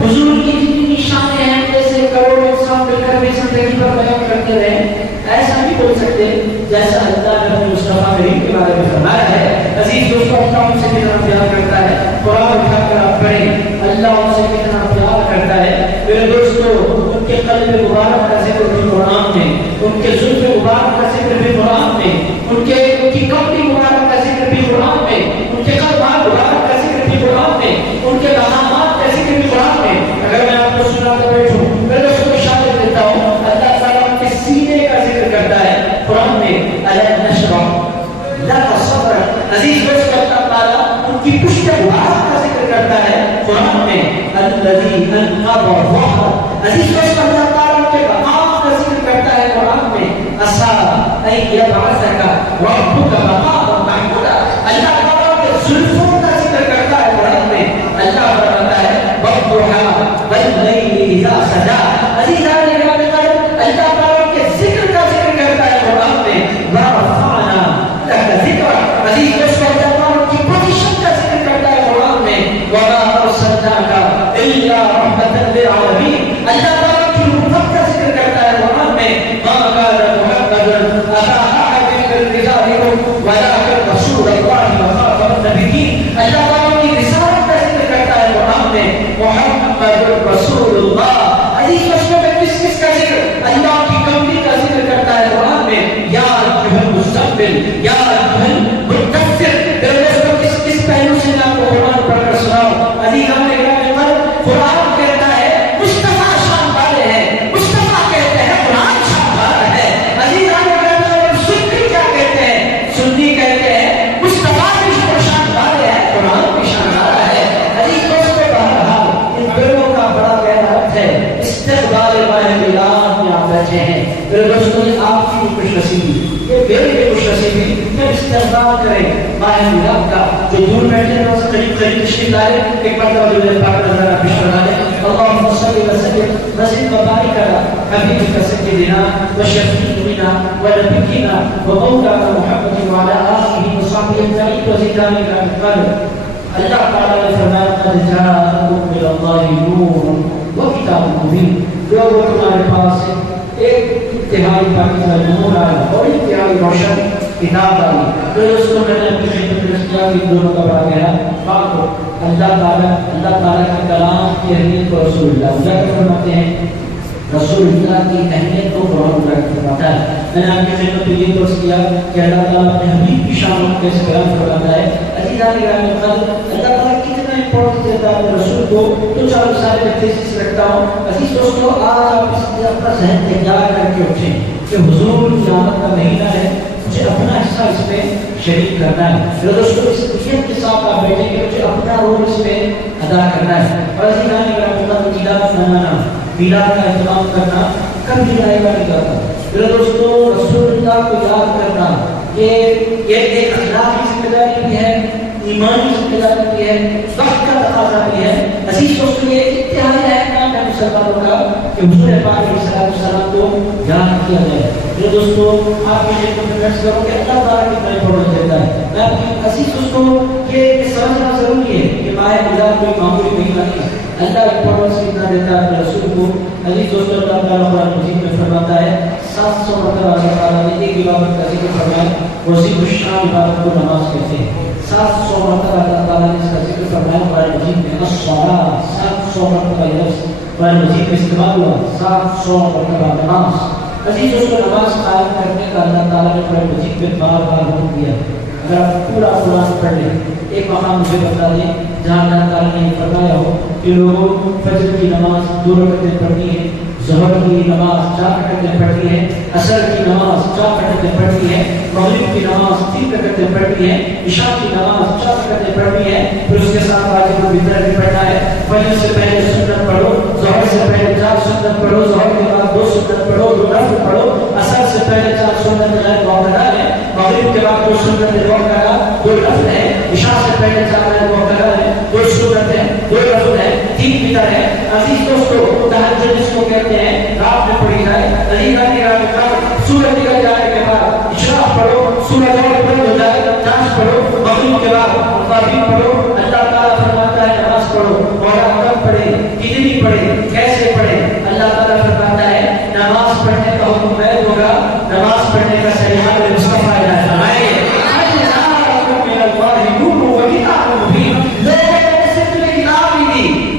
حضور کی جتنی شانیں ہیں، جیسے کروڑوں انسان مل کر بھی زندگی پر بیان کرتے رہے، ایسا نہیں بول سکتے جیسا اللہ نے مصطفیٰ کریم کے بارے میں فرمایا ہے۔ عزیز دوستو، اللہ ان سے کتنا پیار کرتا ہے، قرآن اٹھا کر آپ پڑھیں، اللہ ان سے کتنا پیار کرتا ہے۔ میرے دوستو، ان کے قلب مبارک کا ذکر بھی قرآن میں، ان کے زلف مبارک کا ذکر بھی قرآن میں، ان کی کمری مبارک کا ذکر بھی قرآن میں، ان کے قلبات مبارک کا ذکر بھی قرآن میں، ان کے بہامات کا ذکر بھی قرآن میں۔ اگر میں آپ کو سنا کر بیٹھوں، میں دوستوں کو شاہد دیتا ہوں، اللہ تعالیٰ کے سینے کا ذکر کرتا ہے قرآن میں، أَلَمْ نَشْرَحْ لَكَ صَدْرَكَ۔ عزیز دوست، اللہ تعالیٰ ان کی پشت مبارک کا ذکر کرتا ہے قرآن میں، الَّذِي أَنْقَضَ ظَهْرَكَ۔ عزیز دوست، اللہ تعالیٰ ان کے مقام کا ذکر کرتا ہے قرآن میں، عَسَىٰ أَن يَبْعَثَكَ رَبُّكَ مَقَامًا مَحْمُودًا۔ اللہ تعالیٰ کے زلفوں کا ذکر کرتا ہے قرآن میں، اللہ فرماتا ہے وَالضُّحَىٰ وَاللَّيْلِ إِذَا سَجَىٰ۔ عزیزان گرامی قدر، اللہ تعالیٰ کے ذکر کا ذکر کرتا ہے قرآن میں، وَرَفَعْنَا لَكَ ذِكْرَكَ۔ عزیز دوستو، اللہ تعالیٰ کی پوزیشن کا ذکر کرتا ہے قرآن میں، وَمَا أَرْسَلْنَاكَ إِلَّا رَحْمَةً لِّلْعَالَمِينَ۔ اللہ تعالیٰ کی رحمت کا ذکر کرتا ہے قرآن میں، مَا كَانَ مُحَمَّدٌ أَبَا أَحَدٍ مِّن رِّجَالِكُمْ وَلَٰكِنَّ رَسُولَ اللَّهِ وَخَاتَمَ النَّبِيِّينَ۔ اللہ تعالیٰ کی رسالت کا ذکر کرتا ہے قرآن میں، محمد رسول اللہ۔ عزیز دوستو، میں کس کا ذکر؟ اللہ کی کمری کا ذکر کرتا ہے قرآن میں، یا ایھا المزمل یا ایھا المدثر۔ میرے دوستو، کس پہلو سے میں آپ کو قرآن پڑھ کر سناؤں؟ عزیزان گرامی قدر، قرآن کہتا ہے مصطفیٰ شان والے ہیں، مصطفیٰ کہتے ہیں قرآن شان والا ہے۔ عزیزان گرامی قدر، سنی کیا کہتے ہیں؟ سنی کہتے ہیں مصطفیٰ بھی شان والے ہیں، قرآن بھی شان والا ہے۔ عزیز دوستو، بہرحال ان دونوں کا بڑا گہرا ربط ہے۔ استقبال ماہ میلاد میں آپ بیٹھے ہیں، میرے دوستوں، یہ آپ کی خوش نصیبی، یہ میری بھی خوش نصیبی کہ استقبال کریں ماہ میلاد کا۔ جو دور بیٹھے ہیں ان سے قریب تشریف لائے، ایک مرتبہ جو پاک نظر پیش کرنا ہے۔ اللہم صلی وسلم وزد وبارک علی حبیبک سیدنا وشفیعنا ونبینا ومولانا محمد وعلی آلہ وصحبہ اجمعین وزدانی القدر۔ اللہ تعالیٰ نے فرمایا قد جاءکم من اللہ نور وکتاب مبین۔ لوگوں، تمہارے پاس ایک انتہائی پاکیزہ نور آیا اور انتہائی روشن کتاب آئی۔ تو دوستوں، میں نے اپنی خدمت میں کیا کہ دونوں کا بڑا گہرا فرق ہو۔ اللہ تعالیٰ کا کلام کی اہمیت کو رسول اللہ اجاگر فرماتے ہیں، رسول اللہ کی اہمیت کو قرآن اجاگر فرماتا ہے۔ میں نے آپ کی خدمت میں یہ درس کیا کہ اللہ تعالیٰ اپنے حبیب کی شان کو کیسے بیان فرماتا ہے۔ عزیزان گرامی قدر، اللہ تعالیٰ کتنا امپورٹنس دیتا ہے اپنے رسول کو، تو چار مثالیں میں تیزی سے رکھتا ہوں۔ عزیز دوستو، آج آپ اپنا ذہن تیار کر کے اٹھیں کہ حضور کی آمد کا مہینہ ہے، مجھے اپنا حصہ اس میں شریک کرنا ہے۔ میرے دوستو، اس نیت کے ساتھ آپ بیٹھیں کہ مجھے اپنا رول اس میں ادا کرنا ہے۔ اور عزیزان گرامی قدر، میلاد منانا، میلاد کا اہتمام کرنا کبھی آئے گا نہیں جاتا۔ میرے دوستو، رسول اللہ کو یاد کرنا یہ ایک اخلاقی ذمہ داری بھی ہے، ایمانی ذمہ داری بھی ہے، وقت کا تقاضا بھی ہے۔ عزیز دوستو، یہ انتہائی اہم کام ہے مسلمانوں کا کہ حضور پاک علیہ السلام کو یاد کیا جائے۔ میرے دوستو، آپ کے لیے کنفیڈنس کرو کہ اللہ تعالیٰ کتنا امپورٹنس دیتا ہے۔ میں آپ کی عزیز دوستو، یہ سمجھنا ضروری ہے کہ ماہ میلاد کوئی معمولی مہینہ نہیں ہے، اللہ امپورٹنس کتنا دیتا ہے اپنے رسول کو۔ عزیز دوستو، اللہ تعالیٰ قرآن مجید میں فرماتا ہے 700 مرتبہ اللہ تعالیٰ نے ایک عبادت کا ذکر فرمایا، وزیر الشام عبادت کو نماز کہتے ہیں۔ 700 مرتبہ اللہ تعالیٰ نے اس کا ذکر فرمایا قرآن مجید میں، الصلاۃ 700 مرتبہ یہ لفظ قرآن مجید میں استعمال ہوا، 700 مرتبہ نماز۔ عزیز دوستو، نماز قائم کرنے کا اللہ تعالیٰ نے قرآن مجید میں بار بار حکم دیا۔ اگر آپ پورا قرآن پڑھ لیں، ایک مقام مجھے بتا دیں جہاں اللہ تعالیٰ نے فرمایا ہو کہ لوگوں فجر کی نماز 2 رکعتیں پڑھنی ہے، ظہر کی نماز 4 رکعتیں پڑھنی ہے، عصر کی نماز 4 رکعتیں پڑھنی ہے، مغرب کی نماز 3 رکعتیں پڑھنی ہے، عشاء کی نماز 4 رکعتیں پڑھنی ہے، پھر اس کے ساتھ واجب الوتر بھی پڑھنا ہے۔ فجر سے پہلے سنت پڑھو، ظہر سے پہلے 4 سنت پڑھو، ظہر کے بعد 2 سنت پڑھو، 2 نفل پڑھو، عصر سے پہلے 4 سنت غیر موقع ہے، مغرب کے بعد 2 سنت موقع 2 نفل ہے، عشاء سے پہلے 4 غیر موقع ہے، 2 سنت ہے، 2 نفل ہے، 3 وتر ہے۔ عزیز دوستو، تہجد جس کو کہتے ہیں رات میں پڑھی جائے، علی گڑھ کی رات میں سورج نکل جانے کے بعد اشراق پڑھو، سورج اور بلند ہو جائے چاند پڑھو، مغرب کے بعد تراویح پڑھو۔ اللہ تعالیٰ فرماتا ہے نماز پڑھو، مولا کب پڑھے، کتنی پڑھے، کیسے پڑھے؟ اللہ تعالیٰ فرماتا ہے نماز پڑھنے کا حکم میں دوں گا، نماز پڑھنے کا طریقہ میرے مصطفیٰ نے فرمایا ہے۔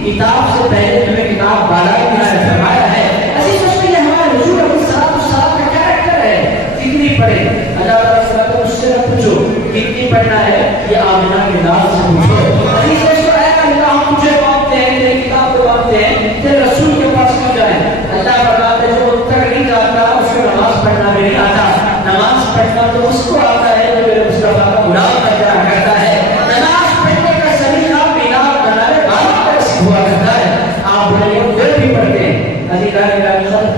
کتاب سے پہلے تمہیں کتاب بالا ہی فرمایا ہے۔ عزیز دوستو، یہ ہمارے حضور علیہ الصلوۃ کا کیریکٹر ہے۔ کتنی پڑھے؟ اللہ تعالیٰ سے کہتا ہے مجھ سے نہ پوچھو کتنی پڑھنا ہے، یہ آمنہ کے نام سے پوچھو۔ عزیز دوستو، اے اللہ ہم تجھے مانتے ہیں، تیری کتاب کو مانتے ہیں، تیرے رسول کے پاس کیوں جائیں؟ اللہ فرماتا ہے جو تک نہیں جاتا اس کو نماز پڑھنا بھی نہیں آتا۔ نماز پڑھنا تو اس کو آتا ہے جو میرے مصطفیٰ کا غلام بن کرتا ہے۔ نماز پڑھنے کا سلیقہ میلاد بنانے والوں کا ہوا کرتا ہے۔ آپ لوگ پھر بھی پڑھتے ہیں،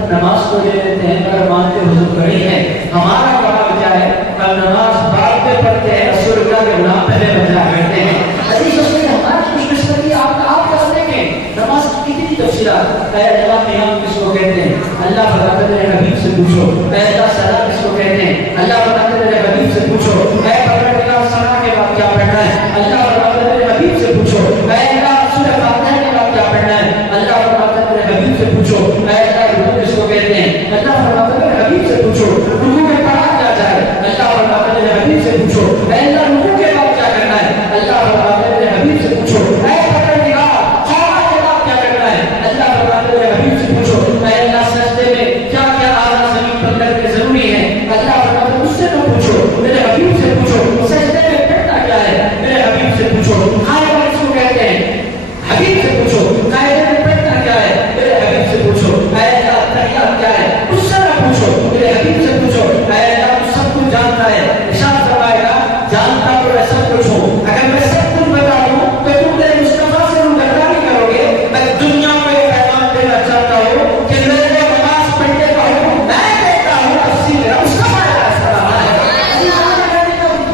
نماز کو لے لیتے ہیں اگر مانتے حضور کڑی ہے۔ ہمارا کام کیا ہے؟ ہم نماز بعد میں پڑھتے ہیں، رسول اللہ کے غلام پہلے بجا کرتے ہیں۔ عزیز دوستو، ہماری خوش قسمتی آپ کا دیکھیں نماز کی کتنی تفصیلات۔ اے اللہ قیام کس کو کہتے ہیں؟ اللہ فرماتا ہے میرے حبیب سے پوچھو۔ اے اللہ صلاۃ کس کو کہتے ہیں؟ اللہ فرماتا ہے میرے حبیب سے پوچھو۔ اے پروردگار صلاۃ کے بعد کیا پڑھنا ہے؟ اللہ فرماتا ہے میرے حبیب سے پوچھو۔ اے اللہ سورہ فاتحہ کے بعد کیا پڑھنا ہے؟ اللہ فرماتا ہے میرے حبیب سے پوچھو۔ اے اللہ رکوع کس کو کہتے ہیں؟ اللہ فرماتا ہے میرے حبیب سے پوچھو۔ رکوع میں پڑھا کیا جائے؟ اللہ فرماتا ہے میرے حبیب سے پوچھو۔ اے اللہ رکوع کے بعد کیا کرنا ہے؟ اللہ فرماتا ہے میرے حبیب سے پوچھو۔ اے پروردگار قیام کے بعد کیا کرنا ہے؟ اللہ فرماتا ہے میرے حبیب سے پوچھو۔ اے اللہ سجدے میں کیا کیا اعلیٰ زمین پر کرنے ضروری ہے؟ اللہ فرماتا ہے مجھ سے نہ پوچھو، میرے حبیب سے پوچھو۔ سجدے میں پڑھنا کیا ہے؟ میرے حبیب سے پوچھو۔ قائم کس کو کہتے ہیں؟ حبیب سے پوچھو۔ قائم میں پڑھنا کیا ہے؟ میرے حبیب سے پوچھو۔ اے اللہ تحیات کیا ہے؟ مجھ سے نہ پوچھو، میرے حبیب سے پوچھو۔ اے اللہ تو سب کچھ جانتا ہے، ارشاد فرمائے گا جانتا تو میں سب کچھ ہوں، اگر میں سب کچھ بتا دوں تو تم میرے مصطفیٰ سے روگردانی کرو گے۔ میں دنیا کو یہ پیغام دینا چاہتا ہوں کہ میرے نماز پڑھنے کا حکم میں دیتا ہوں، تفصیل میرا مصطفیٰ نے فرمایا ہے۔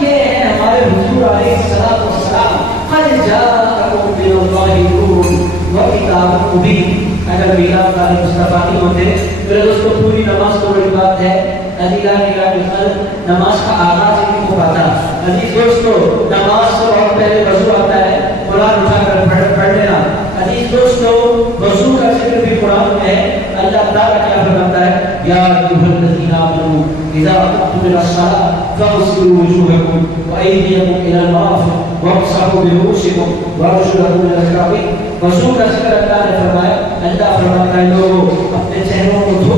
یہ ہے ہمارے حضور علیہ الصلوۃ والسلام، قد جاءکم من اللہ نور وکتاب مبین۔ اگر میلاد والے مصطفیٰ نہیں ہوتے میرے دوستوں، پوری نماز تو بڑی بات ہے۔ نماز کا آغاز ہی نہیں ہو پاتا۔ عزیز دوستو، نماز سے بہت پہلے وضو آتا ہے، قرآن اٹھا کر پڑھ لینا۔ عزیز دوستو، وضو کا ذکر بھی قرآن میں ہے۔ اللہ تعالیٰ کیا فرماتا ہے؟ یا ایھا الذین آمنوا اذا قمتم الی الصلاۃ فاغسلوا وجوہکم وایدیکم الی المرافق وامسحوا برؤوسکم وارجلکم الی الکعبین۔ وضو کا ذکر اللہ نے فرمایا۔ اللہ فرماتا ہے لوگوں اپنے چہروں کو دھو،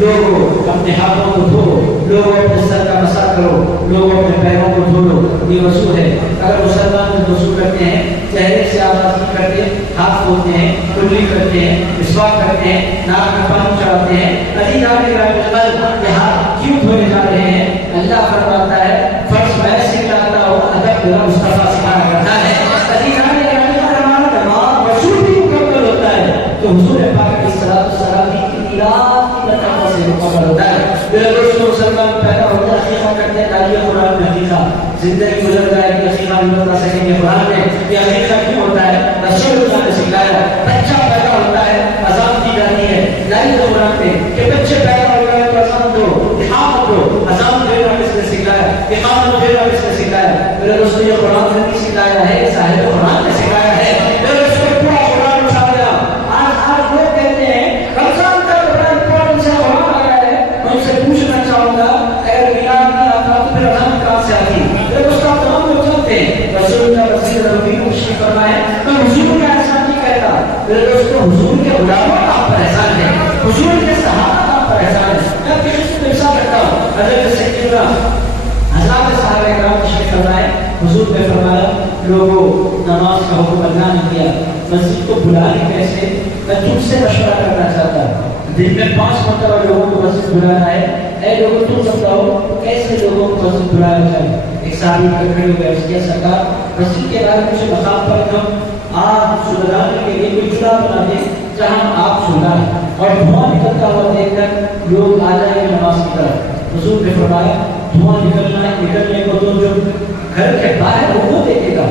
لوگوں اپنے ہاتھوں کو دھو، لوگوں اپنے سر کا مسح کرو، لوگوں اپنے پیروں کو دھو لو۔ یہ وضو ہے۔ اگر مسلمان وضو کرتے ہیں، چہرے سے آغاز نہیں کرتے، ہاتھ دھوتے ہیں، کلی کرتے ہیں، مسواک کرتے ہیں، ناک میں پانی چڑھاتے ہیں، یہ ہاتھ کیوں دھوئے جا رہے ہیں؟ اللہ فرماتا ہے فرض میں سکھلاتا ہوں، ادب میرا مصطفیٰ سکھایا کرتا ہے۔ تو حضور پاک کی صلاۃ والسلام کی رات کی نماز سے مقبول ہوتا ہے۔ میرے دوستوں، مسلمان پیدا ہوتے ہیں، عقیقہ کرتے ہیں، داعیہ قرآن میں عقیقہ زندگی گزر جائے گی، عقیقہ نہیں بتا سکیں گے قرآن میں۔ یہ عقیقہ کیوں ہوتا ہے؟ رسول اللہ نے سکھلایا۔ بچہ پیدا ہوتا ہے، اذان دی جاتی ہے، داعیہ قرآن میں کہ بچے پیدا ہو گئے تو اذان دو، اقامت دو۔ اذان دینا کس نے سکھلایا؟ اقامت دینا کس نے سکھلایا؟ میرے دوستوں، یہ قرآن نے نہیں سکھلایا ہے، صاحب قرآن نے سکھلایا ہے۔ میرے دوستوں، پورا قرآن اٹھا دیا۔ لوگ کہتے ہیں رمضان کا قرآن سے قرآن آ گیا ہے۔ میں ان سے پوچھنا چاہوں گا اگر میلاد نہیں آتا تو پھر رمضان کہاں سے آتی؟ میرے دوستوں، تمام لوگ جانتے ہیں رسول اللہ وسیلہ ربی کو تشریف فرمائے، میں حضور کا احسان نہیں کہتا۔ میرے دوستوں، حضور کے غلاموں کا آپ پر احسان ہے، حضور کے صحابہ کا آپ پر احسان ہے۔ میں کسی سے مثال کرتا ہوں، حضرت سیدنا حضرات صحابہ کرام تشریف فرمائے، حضور نے فرمایا لوگوں نماز کا حکم اللہ نے دیا، مسجد کو بلانے کیسے؟ میں تم سے مشورہ کرنا چاہتا ہوں۔ دن میں 5 مرتبہ لوگوں کو مسجد بلانا ہے. اے لوگوں تم بتاؤ کیسے لوگوں کو مسجد بلایا جائے؟ ایک صحابی کھڑے ہوئے اس کے سرکار مسجد کے بارے میں مقام پر ہم آپ سلگانے کے لیے کوئی جگہ بنا دیں جہاں آپ سلگائیں اور دھواں نکلتا ہوا دیکھ کر لوگ آ جائیں گے نماز کی طرف. حضور نے فرمایا دھواں نکلنے کو تو جو گھر کے باہر ہو وہ دیکھے گا,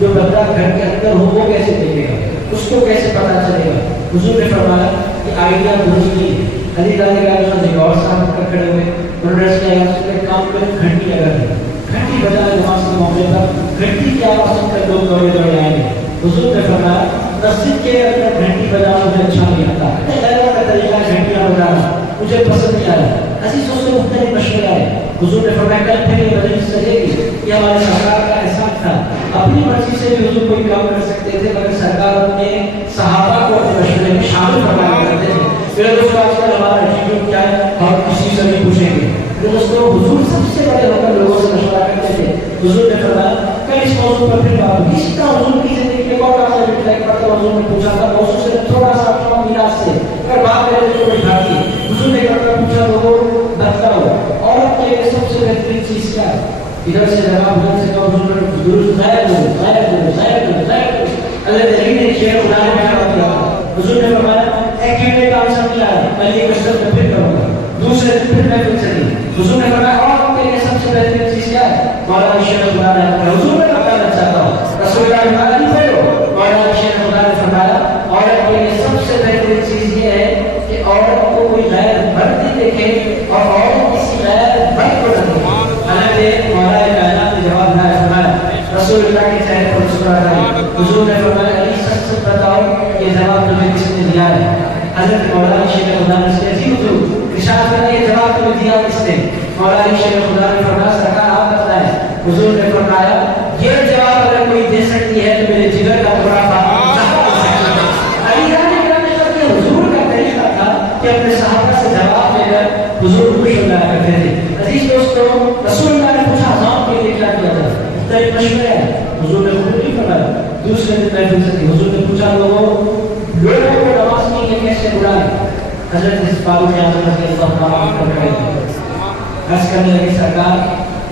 جو بندہ گھر کے اندر ہو وہ کیسے دیکھے گا, اس کو کیسے پتا چلے گا؟ حضور نے فرمایا کہ آئیڈیا درست نہیں ہے. علی دانے کا اور صاحب کھڑے ہوئے انہوں نے اس کے کام میں گھنٹی لگا دی, گھنٹی بجائے نماز کے موقع پر گھنٹی کی آواز سن کر لوگ دوڑے دوڑے آئیں گے. حضور نے فرمایا مسجد کے اندر گھنٹی بجانا مجھے اچھا نہیں لگتا, غیروں کا طریقہ گھنٹیاں بجانا مجھے پسند نہیں آیا. عزیزوں سے مختلف مشورے آئے. حضور نے فرمایا کل پھر یہ مجلس چلے گی, یہ ہمارے سرکار کا احسان تھا. اپنی مرضی سے بھی حضور کوئی کام کر سکتے تھے مگر سرکار اپنے صحابہ کو اپنے مشورے میں شامل فرمایا کرتے تھے. پھر دوستوں آج کل ہمارا ایٹیٹیوڈ کیا ہے, ہم کسی سے نہیں پوچھیں گے. دوستوں حضور سب سے بڑے ہو کر لوگوں سے مشورہ کرتے تھے. حضور نے فرمایا کل اس موضوع پر پھر بات ہوگی. اسی طرح حضور کی زندگی میں کون آپ سے ایک مرتبہ حضور نے پوچھا تھا موضوع سے تھوڑا سا اپنا میراث سے اگر بات کریں تو بڑی بھاتی ہے. حضور نے پوچھا لوگوں بتاؤ عورت کے لیے سب سے بہترین چیز کیا ہے؟ ادھر سے جواب ادھر سے کہا حضور نے درست ظاہر کرو ظاہر کرو ظاہر کرو ظاہر کرو. اللہ تعالی نے شعر بنانے میں کیا حضور نے فرمایا ایک گھنٹے کا سمجھ آیا میں یہ کشت میں پھر کروں گا, دوسرے دن پھر میں پھر چلی. حضور نے فرمایا عورت کے لیے سب سے بہترین چیز کیا ہے؟ مولانا شیخ بنانا ہے. حضور نے بتانا چاہتا ہوں رسول اللہ تعالیٰ نہیں پڑھو. مولانا شیخ نے فرمایا عورت کے لیے سب سے بہترین چیز یہ ہے کہ عورت کو کوئی غیر مرد دیکھے اور عورت کسی غیر مرد کو نہ دیکھے. حضرت مولا کائنات نے جواب دیا فرمایا رسول اللہ کے چہرے پر مسکراہٹ آئی. حضور نے فرمایا علی سچ سچ بتاؤ یہ جواب تمہیں کس نے دیا ہے؟ حضرت مولانا شیخ خدا نے سے عجیب حضور ارشاد کرنے یہ جواب تمہیں دیا کس نے؟ مولانا شیخ خدا نے فرمایا سرکار آپ بتائیں. حضور نے فرمایا یہ جواب اگر کوئی دے سکتی ہے تو میرے جگر کا ٹکڑا تھا. حضور کا طریقہ تھا کہ اپنے صحابہ سے جواب دے کر حضور خوش ہو جایا کرتے تھے. عزیز دوستو رسول اللہ نے پوچھا اذان کے لیے کیا کیا جائے؟ مختلف مشورے ہیں. حضور نے خود نہیں فرمایا. دوسرے دن محفل سے حضور نے پوچھا لوگوں کو نماز کے لیے کیسے بلائیں؟ حضرت فاروق اعظم رضی اللہ عنہ عرض کرنے لگے سرکار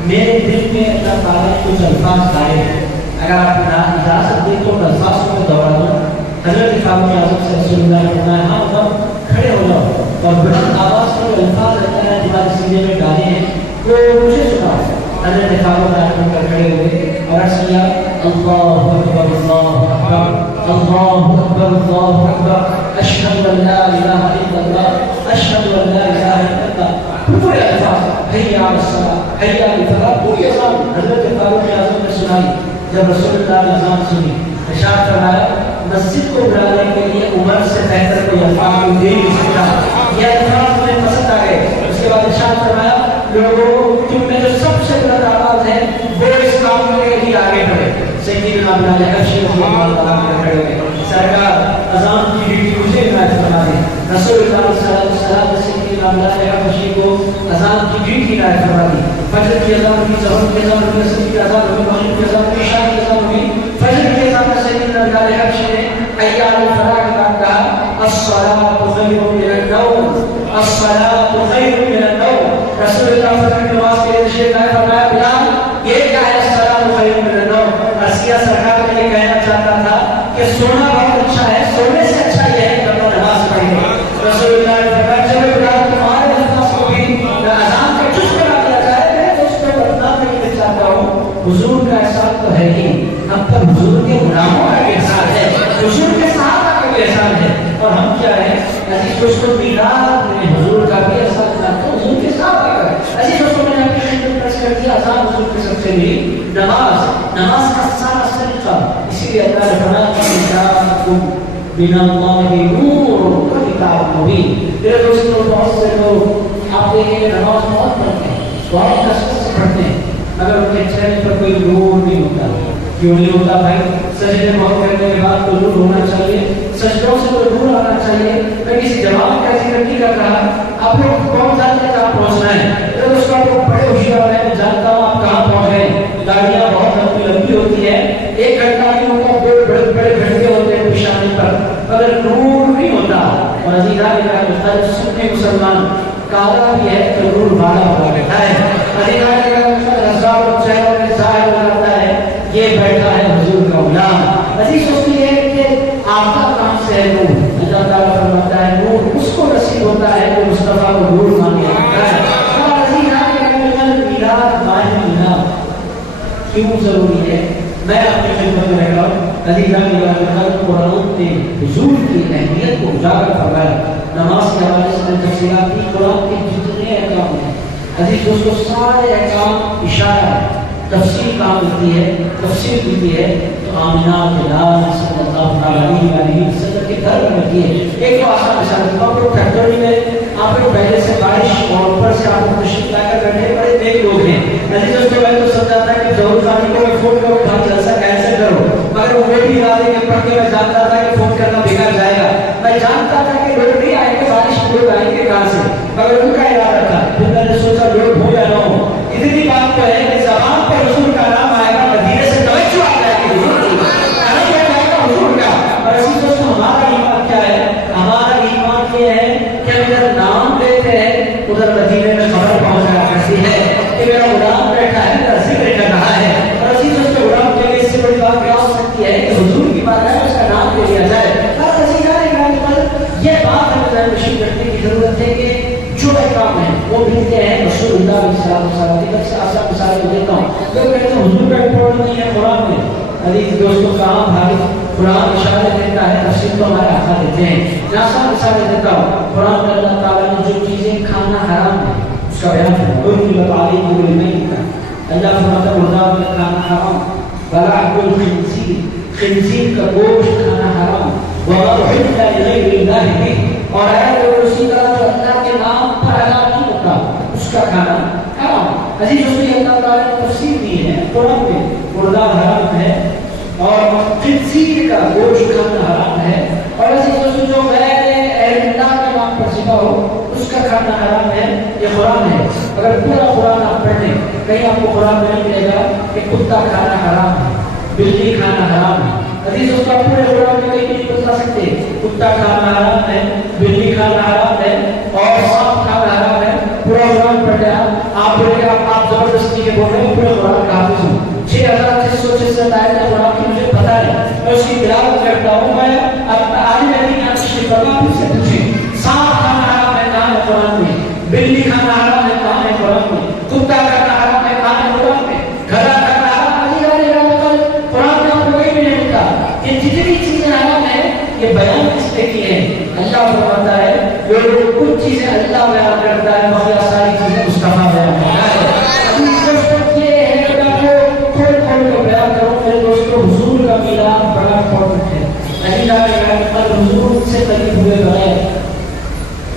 میرے دل میں اللہ تعالیٰ نے کچھ الفاظ لائے ہیں, اگر آپ اجازت دیں تو الفاظ کو دوڑا دوں. حضرت فاروق اعظم سے رسول اللہ نے فرمایا ہاں تم کھڑے ہو جاؤ اور بلند آواز سے جو الفاظ اللہ نے تمہارے سینے میں ڈالے ہیں وہ مجھے سناؤ. حضرت فاروق اعظم کر کھڑے ہوئے اور عرض کیا اللہ اکبر اللہ اکبر اللہ اکبر اللہ اکبر اشہد ان لا الہ الا اللہ اشہد ان لا الہ الا اللہ. پورے الفاظ حی علی الصلاۃ حی علی الفلاح پوری اذان حضرت فاروق اعظم نے سنائی. جب رسول اللہ نے اذان سنی ارشاد فرمایا مسجد کو بلانے کے لیے عمر سے بہتر کوئی الفاظ دے نہیں سکتا. یہ الفاظ مجھے پسند آ گئے. اس کے بعد ارشاد فرمایا لوگوں تم میں جو سب سے بلند آواز ہے وہ اس کام کے لیے آگے بڑھے. سیدنا بلال حبشی رضی اللہ عنہ کھڑے ہوئے سرکار اذان کی ڈیوٹی مجھے عنایت فرما دیں. رسول اللہ صلی اللہ علیہ وسلم نے سیدنا بلال حبشی کو اذان کی ڈیوٹی عنایت فرما دی. فجر کی اذان کی ظہر کی اذان کی عصر کی اذان کی مغرب کی اذان کی عشاء کی اذان کی فجر کی اذان میں سیدنا بلال حبشی نے حی علی الفلاح کا کہا الصلاۃ خیر من النوم الصلاۃ خیر من النوم. رسول اللہ فجر کی نماز کے لیے تشریف لائے. فرمایا بلال یہ کیا ہے الصلاۃ خیر من النوم؟ عرضیہ سرکار نے یہ کہنا چاہتا تھا کہ سونا بہت اچھا ہے, سونے سے اچھا یہ ہے کہ اپنا نماز پڑھیں. رسول اللہ نے فرمایا چلو بلال تمہارے الفاظ کو بھی اذان کا جز بنا دیا جائے. میں تو اس کو بدنام نہیں چاہتا ہوں. حضور کا احسان تو ہے ہی, ہم پر حضور کے غلاموں کا بھی احسان ہے, حضور کے صحابہ کا بھی احسان ہے. اور ہم کیا ہے عزیز دوستوں میلاد میں حضور کا بھی احسان کرتے ہیں, حضور کے صحابہ کا. عزیز دوستوں میں نے آپ کی خدمت پیش کر دیا اذان حضور کے سب سے بڑی نماز کا سارا طریقہ. اسی لیے اللہ نے فرمایا بنا اللہ نور و کتاب مبین. میرے دوستوں بہت سے لوگ آپ دیکھیں گے نماز بہت پڑھتے ہیں, بہت کثرت سے پڑھتے ہیں, مگر ان کے چہرے پر کوئی نور نہیں ہوتا. کیوں نہیں ہوتا بھائی؟ سجدے بہت کرنے کے بعد تو نور ہونا چاہیے, سجدوں سے تو نور آنا چاہیے. میں کسی جماعت کا ذکر نہیں کر رہا, آپ لوگ کون جانتے ہیں کہاں پہنچنا ہے. میرے دوستوں آپ لوگ بڑے ہوشیار ہیں, میں جانتا ہوں آپ کہاں پہنچ گئے. گاڑیاں بہت لمبی ہوتی ہے, ایک گھنٹہ نہیں ہوتا, دو بڑے بڑے گھنٹے ہوتے ہیں پیشانی پر, مگر نور نہیں ہوتا. اور عزیزان سننے مسلمان کالا بھی ہے تو نور والا ہوا بیٹھا ہے. یہ بیٹھا ہے حضور کا غلام. عزیز دوستو یہ ہے کہ آتا کہاں سے ہے نور. اللہ تعالیٰ فرماتا ہے نور اس کو نصیب ہوتا ہے جو مصطفیٰ کو نور مان کے رکھتا ہے. اور عزیز میلاد ماہ میلاد کیوں ضروری ہے میں اپنی خدمت میں رہ رہا ہوں. عزیز قرآن نے حضور کی اہمیت کو اجاگر فرمایا. نماز کے حوالے سے تفصیلات کی قرآن کے جتنے احکام ہیں عزیز دوستو سارے احکام اشارہ ہے. تفسیر کام ہوتی ہے تفسیر ہوتی ہے تو آمینہ کے لال صلی اللہ علیہ وسلم کے گھر میں ہوتی ہے. ایک تو آسان مثال دیتا ہوں. آپ فیکٹری میں آپ لوگ پہلے سے بارش اور اوپر سے آپ کو تشریف لا کر بیٹھے بڑے نیک لوگ ہیں. عزیز دوستو میں تو سمجھا تھا کہ ظہور خانی کو فون کرو بھائی جلسہ کیسے کرو مگر وہ بھی ارادے کے پڑھ کے میں جانتا تھا کہ فون کرنا بیکار جائے گا. میں جانتا تھا کہ لوگ نہیں آئیں گے بارش لوگ آئیں گے کہاں سے مگر ان کا ارادہ تھا. پھر میں نے سوچا لوگ ہو یا نہ ہو اتنی بات تو ہے کہ زبان پر حضور کا نام آئے گا مدینے سے توجہ آ جائے گی حضور کی کلام آ جائے گا حضور کا. اور اسی دوستو ہمارا ایمان کیا ہے؟ ہمارا ایمان یہ ہے کہ ادھر نام لیتے ہیں ادھر مدینے میں خبر پہنچ جایا کرتی ہے کہ میرا غلام بیٹھا ہے میرا ذکر کر رہا ہے. اور اسی دوستو غلام کے لیے اس سے بڑی بات کیا ہو سکتی ہے کہ حضور کی بات ہے اس کا نام لے لیا جائے. اور اسی یہ بات ہمیں نشین رکھنے کی ضرورت ہے کہ جو احکام ہیں وہ ملتے ہیں رسول اللہ صلی اللہ علیہ وسلم سے. آسان مثال کو دیتا ہوں. لوگ کہتے ہیں حضور کا امپورٹ نہیں ہے قرآن میں. عزیز دوستوں کہاں بھائی قرآن اشارے دیتا ہے تفسیر تو ہمارے آقا دیتے ہیں. میں آسان مثال دیتا ہوں. قرآن میں اللہ تعالیٰ نے جو چیزیں کھانا حرام ہے اس کا بیان ہے. کوئی بھی بتائی کوئی نہیں کا اللہ فرماتا ہے مردار میں کھانا حرام بلا کوئی خنزیر کا گوشت کھانا حرام اور اسی طرح جو اللہ کے نام پر حلال نہیں ہوتا اس کا کھانا حرام. عزیز اس کی اللہ تعالیٰ نے تفسیر دی ہے قرآن میں مردار حرام ہے اور خنزیر کا گوشت کھانا حرام ہے. اور عزیز اس جو غیر اللہ کے نام پر ذبح ہو اس کا کھانا حرام ہے. یہ قرآن ہے. اگر پورا قرآن آپ پڑھیں کہیں آپ کو قرآن میں نہیں ملے گا کہ کتا کھانا حرام ہے بلی کھانا حرام ہے. عزیز اس کا پورے قرآن میں کہیں نہیں بتا سکتے کتا کھانا حرام ہے بلی کھانا حرام ہے اور سانپ کھانا حرام ہے. پورا قرآن پڑھ لیا آپ بولے گا آپ زبردستی کے بول رہے ہیں پورے قرآن کا حافظ ہوں. 6666 آیت قرآن کی مجھے پتہ ہے میں اس کی تلاوت کرتا ہوں. میں اپنا عالم علم یہاں تشریف فرما مجھ سے پوچھیں سانپ کھانا حرام ہے کہاں ہے قرآن میں بلی کھانا حرام ہے کہاں ہے قرآن میں کتا کھانا حرام ہے کہاں ہے قرآن میں گھڑا کھانا حرام قرآن میں آپ کو کوئی بھی نہیں ملتا. یہ جتنی چیزیں حرام ہیں یہ بیان کس نے کی ہیں؟ اللہ فرماتا ہے جو کچھ چیزیں اللہ بیان کرتا ہے باقی ساری چیزیں مصطفیٰ بیان کرتا ہے. یہ ہے کہ آپ کو کھول کھول کے بیان کرو میرے دوستو حضور کا میلاد بڑا امپورٹنٹ ہے. علی اللہ حضور سے قریب ہوئے بغیر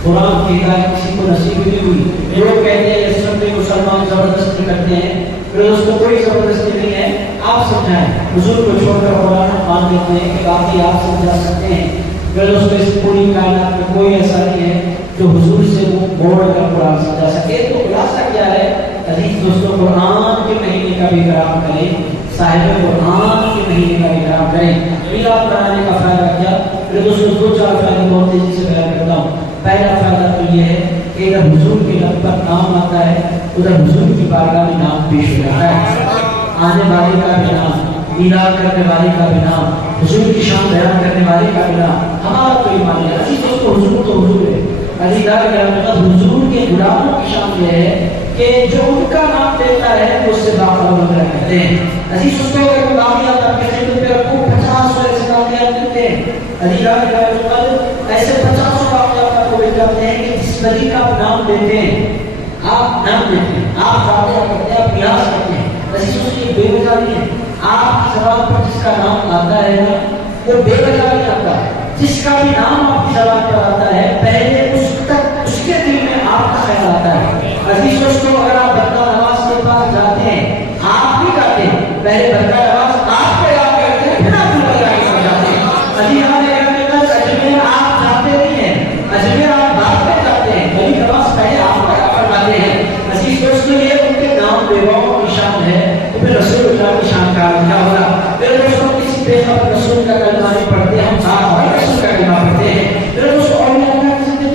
قرآن کی ہدایت کسی کو نصیب نہیں ہوئی. لوگ کہتے ہیں یہ سب مسلمان زبردستی کرتے ہیں. میرے دوستو کوئی زبردستی نہیں ہے. آپ سمجھائیں حضور کو چھوڑ کر قرآن مان لیتے ہیں کہ باقی آپ سمجھا سکتے ہیں. میرے دوستو اس پوری کائنات میں کوئی ایسا نہیں ہے جو حضور سے وہ موڑ کر قرآن سمجھا سکے. تو خلاصہ کیا ہے عزیز دوستو قرآن کے مہینے کا بھی احترام کریں صاحب قرآن کے مہینے کا بھی احترام کریں. میلاد منانے کا فائدہ کیا میرے دوستو 2-4 فائدے بہت تیزی سے بیان کرتا ہوں. پہلا فائدہ تو یہ ہے کہ ادھر حضور کے لب پر نام آتا ہے ادھر حضور کی بارگاہ میں نام پیش ہو جاتا ہے. آنے والے کا بھی نام میلاد کرنے والے کا بھی نام حضور کی شان بیان کرنے والے کا بھی نام. ہمارا تو ایمان ہے عزیز دوستو حضور تو حضور ہے. عزیز حضور کے غلاموں کی شان یہ ہے کہ جو ان کا نام لیتا ہے وہ اس سے باخبر وغیرہ کہتے ہیں. عزیز دوستو اگر باقیات آپ کے خدمت پہ رکھو 50 ایسے باقیات ملتے ہیں. عزیز ایسے 50 باقیات آپ کو مل جاتے ہیں کہ جس نبی کا آپ نام لیتے ہیں آپ نام لیتے ہیں آپ فاتحہ کرتے ہیں آپ قیاس کرتے ہیں. عزیز دوستو یہ بے وجہ نہیں ہے. آپ کی زبان پر جس کا نام آتا ہے نا وہ بے وجہ نہیں آتا. جس کا بھی نام آپ کی زبان پر آتا ہے پہلے اس کے دل میں آپ کا خیال آتا ہے. عزیز دوستو اگر آپ بندہ نواز کے پاس جاتے ہیں آپ بھی جاتے ہیں پہلے بندہ نواز آپ کو یاد کرتے ہیں پھر آپ بندہ نواز جاتے ہیں. عزیز اجمیر آپ جاتے نہیں ہیں اجمیر آپ بعد میں جاتے ہیں بڑی نواز پہلے آپ کا یاد کرواتے ہیں. عزیز دوستو یہ ان کے نام بیواؤں کی شان ہے تو پھر رسول اللہ کی شان کا کیا ہوگا. میرے دوستوں کسی بے خبر رسول کا کلمہ نہیں پڑھتے ہم صاحب رسول کا کلمہ پڑھتے ہیں. میرے دوستوں اولیاء اللہ کی زندگی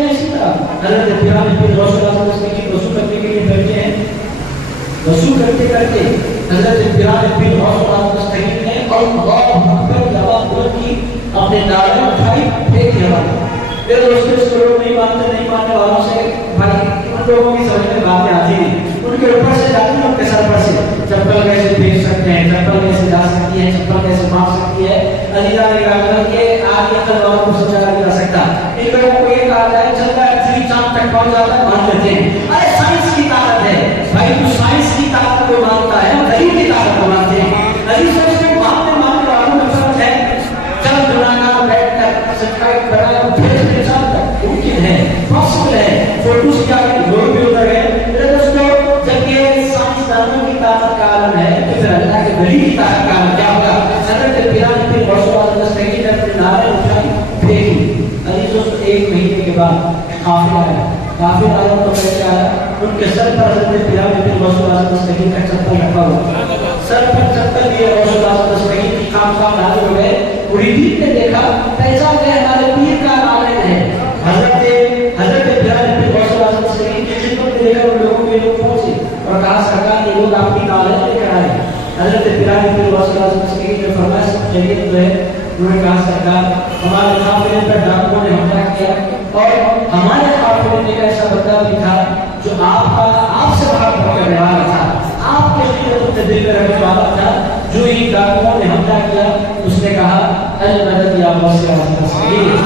کرتے کرتے حضرت بلال بن غوث مستقیم نے اللہ اکبر جواب بول کی اپنے نعرے اٹھائی پھینک دیا. پھر دوستوں اس کو لوگ نہیں ماننے والوں سے بھائی ان لوگوں کی سمجھ میں باتیں آتی نہیں, ان کے اوپر سے جاتی ہیں, ان کے سر پر سے چپل کیسے پھینک سکتے ہیں, چپل کیسے جا سکتی ہے, چپل کیسے مار سکتی ہے. علیزہ نے کہا کہ آج یہ کل اور کو سمجھا نہیں جا سکتا. ان لوگوں کو یہ کہا جائے چلتا ہے اصلی چاند تک پہنچ جاتا ہے, مان لیتے ہیں. ارے سائنس کی طاقت ہے بھائی, تو سائنس کی طاقت کو مانتا ہے, ہم دلیل کی طاقت کو مانتے ہیں. علی سوچ میں ماننے والوں میں فرق ہے. چل دنیا بیٹھ کر سبسکرائب بنا ممکن ہے, پاسبل ہے, فوٹوز کیا لوگ بھی ادھر گئے. میرے دوستوں جب یہ سائنسدانوں کی طاقت کا عالم ہے تو پھر اللہ کے ولی کی طاقت کا عالم کیا ہوگا. حضرت بلال بن غوث مستقیم نے اپنے نعرے اٹھائی پھینکی. علی دوستوں ایک مہینے کے بعد قافلہ آیا. قافلہ آیا تو کیسے آیا, ان کے سر پر حضرت بلال بن غوث مستقیم کا چپل رکھا ہوا, سر پر چپل لیے غوث مستقیم کی خام حاضر ہو گئے. مریدین نے دیکھا پہچان گئے ہمارے پیر کا عالم ہے. حضرت بلال بن غوث مستقیم کی خدمت میں دیکھا ان لوگوں کے لوگ پہنچے اور کہا سرکار یہ لوگ آپ کی نالج لے کر آئے. حضرت بلال بن غوث مستقیم نے فرمایا شریعت جو ہے, انہوں نے کہا سرکار ہمارے قافلے پر ڈاکوؤں نے حملہ کیا اور ہمارے قافلے میں ایک ایسا بندہ بھی تھا جو آپ سے بھاگ پکڑنے والا تھا, آپ کے خدمت کو تدبیر میں رکھنے والا تھا. جو ہی ڈاکوؤں نے حملہ کیا اس نے کہا المدد یا غوث مستقیم.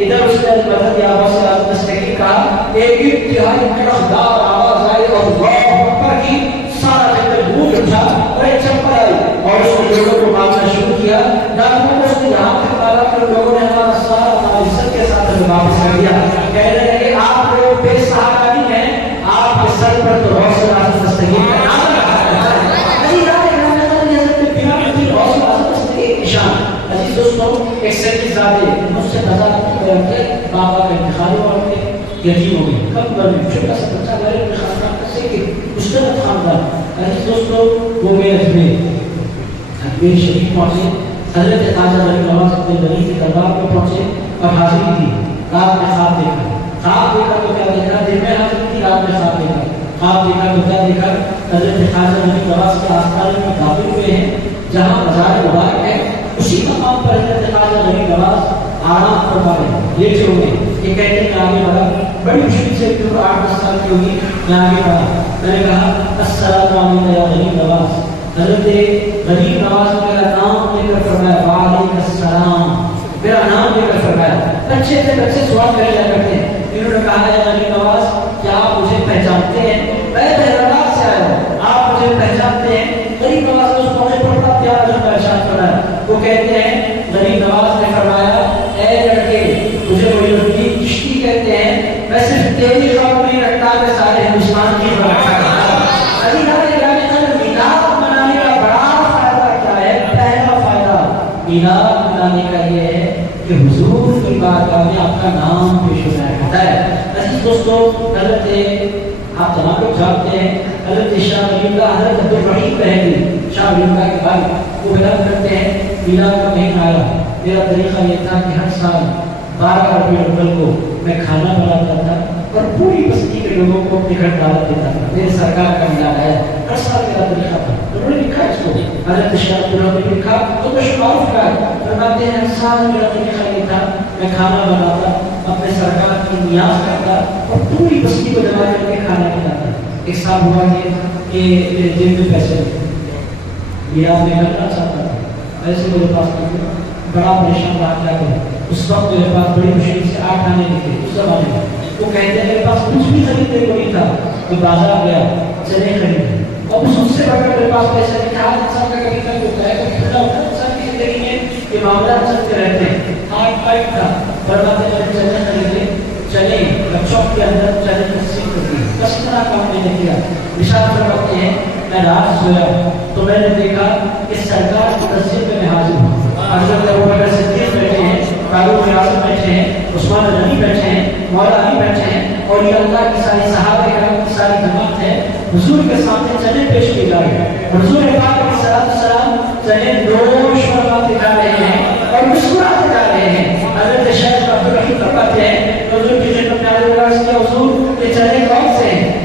ادھر اس نے المدد یا غوث مستقیم کہا, ایک انتہائی مقدار آواز آئی اور اللہ اکبر کی سارا جنگل گونج اٹھا اور ایک چپل آئی اور اس نے لوگوں کو مارنا شروع کیا. ڈاکوؤں کو اس نے یہاں تک مارا کہ لوگوں نے ہمارا سارا مال عزت کے ساتھ ہمیں واپس کر دیا. کہہ رہے ہیں کہ آپ لوگ بے سہارا نہیں ہیں, آپ کے سر پر تو غوث مستقیم کا نام رکھا ہے. عزیز دوستوں ایک سید زادے مجھ سے بابا کا انتخاب ہوا اور یتیم ہو گئے. کب بڑھ گئے چھوٹا سا بچہ میرے خاندان کا سید مشترک خاندان. عزیز دوستوں وہ گئے اجمیر شریف پہنچے. حضرت خواجہ غریب نواز اپنے ولی کے دربار میں پہنچے اور حاضری دی. رات میں خواب دیکھا تو کیا دیکھا, دن میں حاضری تھی, رات میں خواب دیکھا تو کیا دیکھا. حضرت خواجہ غریب نواز کے آستانے میں داخل ہوئے ہیں جہاں مزار مبارک ہے, اسی مقام پر حضرت خواجہ غریب نواز آرام فرما رہے ہیں, لیٹے ہوئے. یہ کہتے ہیں آگے بڑھا, بڑی مشکل سے 8-10 سال کی ہوگی, میں آگے بڑھا. میں نے کہا السلام علیکم یا غریب نواز. حضرت غریب نواز نے میرا نام لے کر فرمایا وعلیکم السلام, میرا نام لے کر فرمایا. بچے سوال کرے جا کرتے ہیں. انہوں نے کہا ہے غریب نواز کیا آپ مجھے پہچانتے ہیں؟ میں حیدرآباد سے آیا ہوں, آپ مجھے پہچانتے ہیں؟ غریب نواز نے اس موقع پر بڑا پیارا جو ارشاد فرمایا. وہ کہتے ہیں غریب نواز نے فرمایا اے لڑکے مجھے کوئی لڑکی چشتی کہتے ہیں, میں صرف تیری خبر نہیں رکھتا, میں سارے ہندوستان کی خبر رکھا کرتا ہوں. میلاد منانے کا بڑا فائدہ کیا ہے؟ پہلا فائدہ میلاد منانے کا یہ ہے کہ حضور کی بارگاہ میں آپ کا نام پیش ہو جاتا ہے. عزیز دوستوں حضرت آپ تمام لوگ جانتے ہیں حضرت شاہ ولی اللہ حضرت عبد الرحیم بہلی شاہ ولی اللہ کے بھائی وہ بیان کرتے ہیں میلاد کا مہینہ آیا, میرا طریقہ یہ تھا کہ ہر سال 12 ربیع الاول کو میں کھانا بناتا تھا اور پوری بستی کے لوگوں کو اپنے گھر دعوت دیتا تھا. میرے سرکار کا میلاد ہے, ہر سال میرا طریقہ تھا. انہوں نے لکھا اس کو, حضرت شاہ عبد الرحیم نے لکھا تو معروف کا فرماتے ہیں ہر سال میرا طریقہ یہ تھا, میں کھانا بناتا, اپنے سرکار کی نیاز کرتا اور پوری بستی کو جمع کر کے کھانا کھلاتا. ایک سال ہوا کہ میرے جیب میں پیسے میلاد میں کرنا چاہتا تھا, ایسے میرے پاس بڑا پریشان رہا کیا کروں. اس وقت میرے پاس بڑی مشکل سے 8 آنے نکلے. اس زمانے میں وہ کہتے ہیں میرے پاس کچھ بھی خریدنے کو نہیں تھا, میں بازار گیا چنے خریدے اور اس سے بڑھ کر میرے پاس پیسے نہیں تھا. انسان کا کبھی کبھی ہوتا ہے تو کھڑا ہوتا ہے, انسان کی زندگی میں یہ معاملات چلتے رہتے ہیں. ہارڈ فائٹ تھا, بربادی میں چنے خریدے, چنے چوک کے اندر چنے تقسیم کر دی, بس اتنا کام میں نے کیا. نشان فرماتے ہیں میں رات سویا تو میں نے دیکھا کہ سرکار کی مسجد میں حاضر ہوں. حضرت ابوبکر صدیق بیٹھے ہیں, فاروق اعظم بیٹھے ہیں, عثمان غنی بیٹھے ہیں, مولا علی بیٹھے ہیں اور یہ اللہ کی ساری صحابہ کرام کی ساری جماعت ہے. حضور کے سامنے چنے پیش کیے جا رہے ہیں. حضور پاک علیہ الصلوۃ والسلام چنے نوش فرماتے جا رہے ہیں اور مسکراتے جا رہے ہیں. حضرت شیخ عبد الرحیم فرماتے ہیں حضور کی خدمت میں عرض کیا حضور یہ چنے کون سے ہیں؟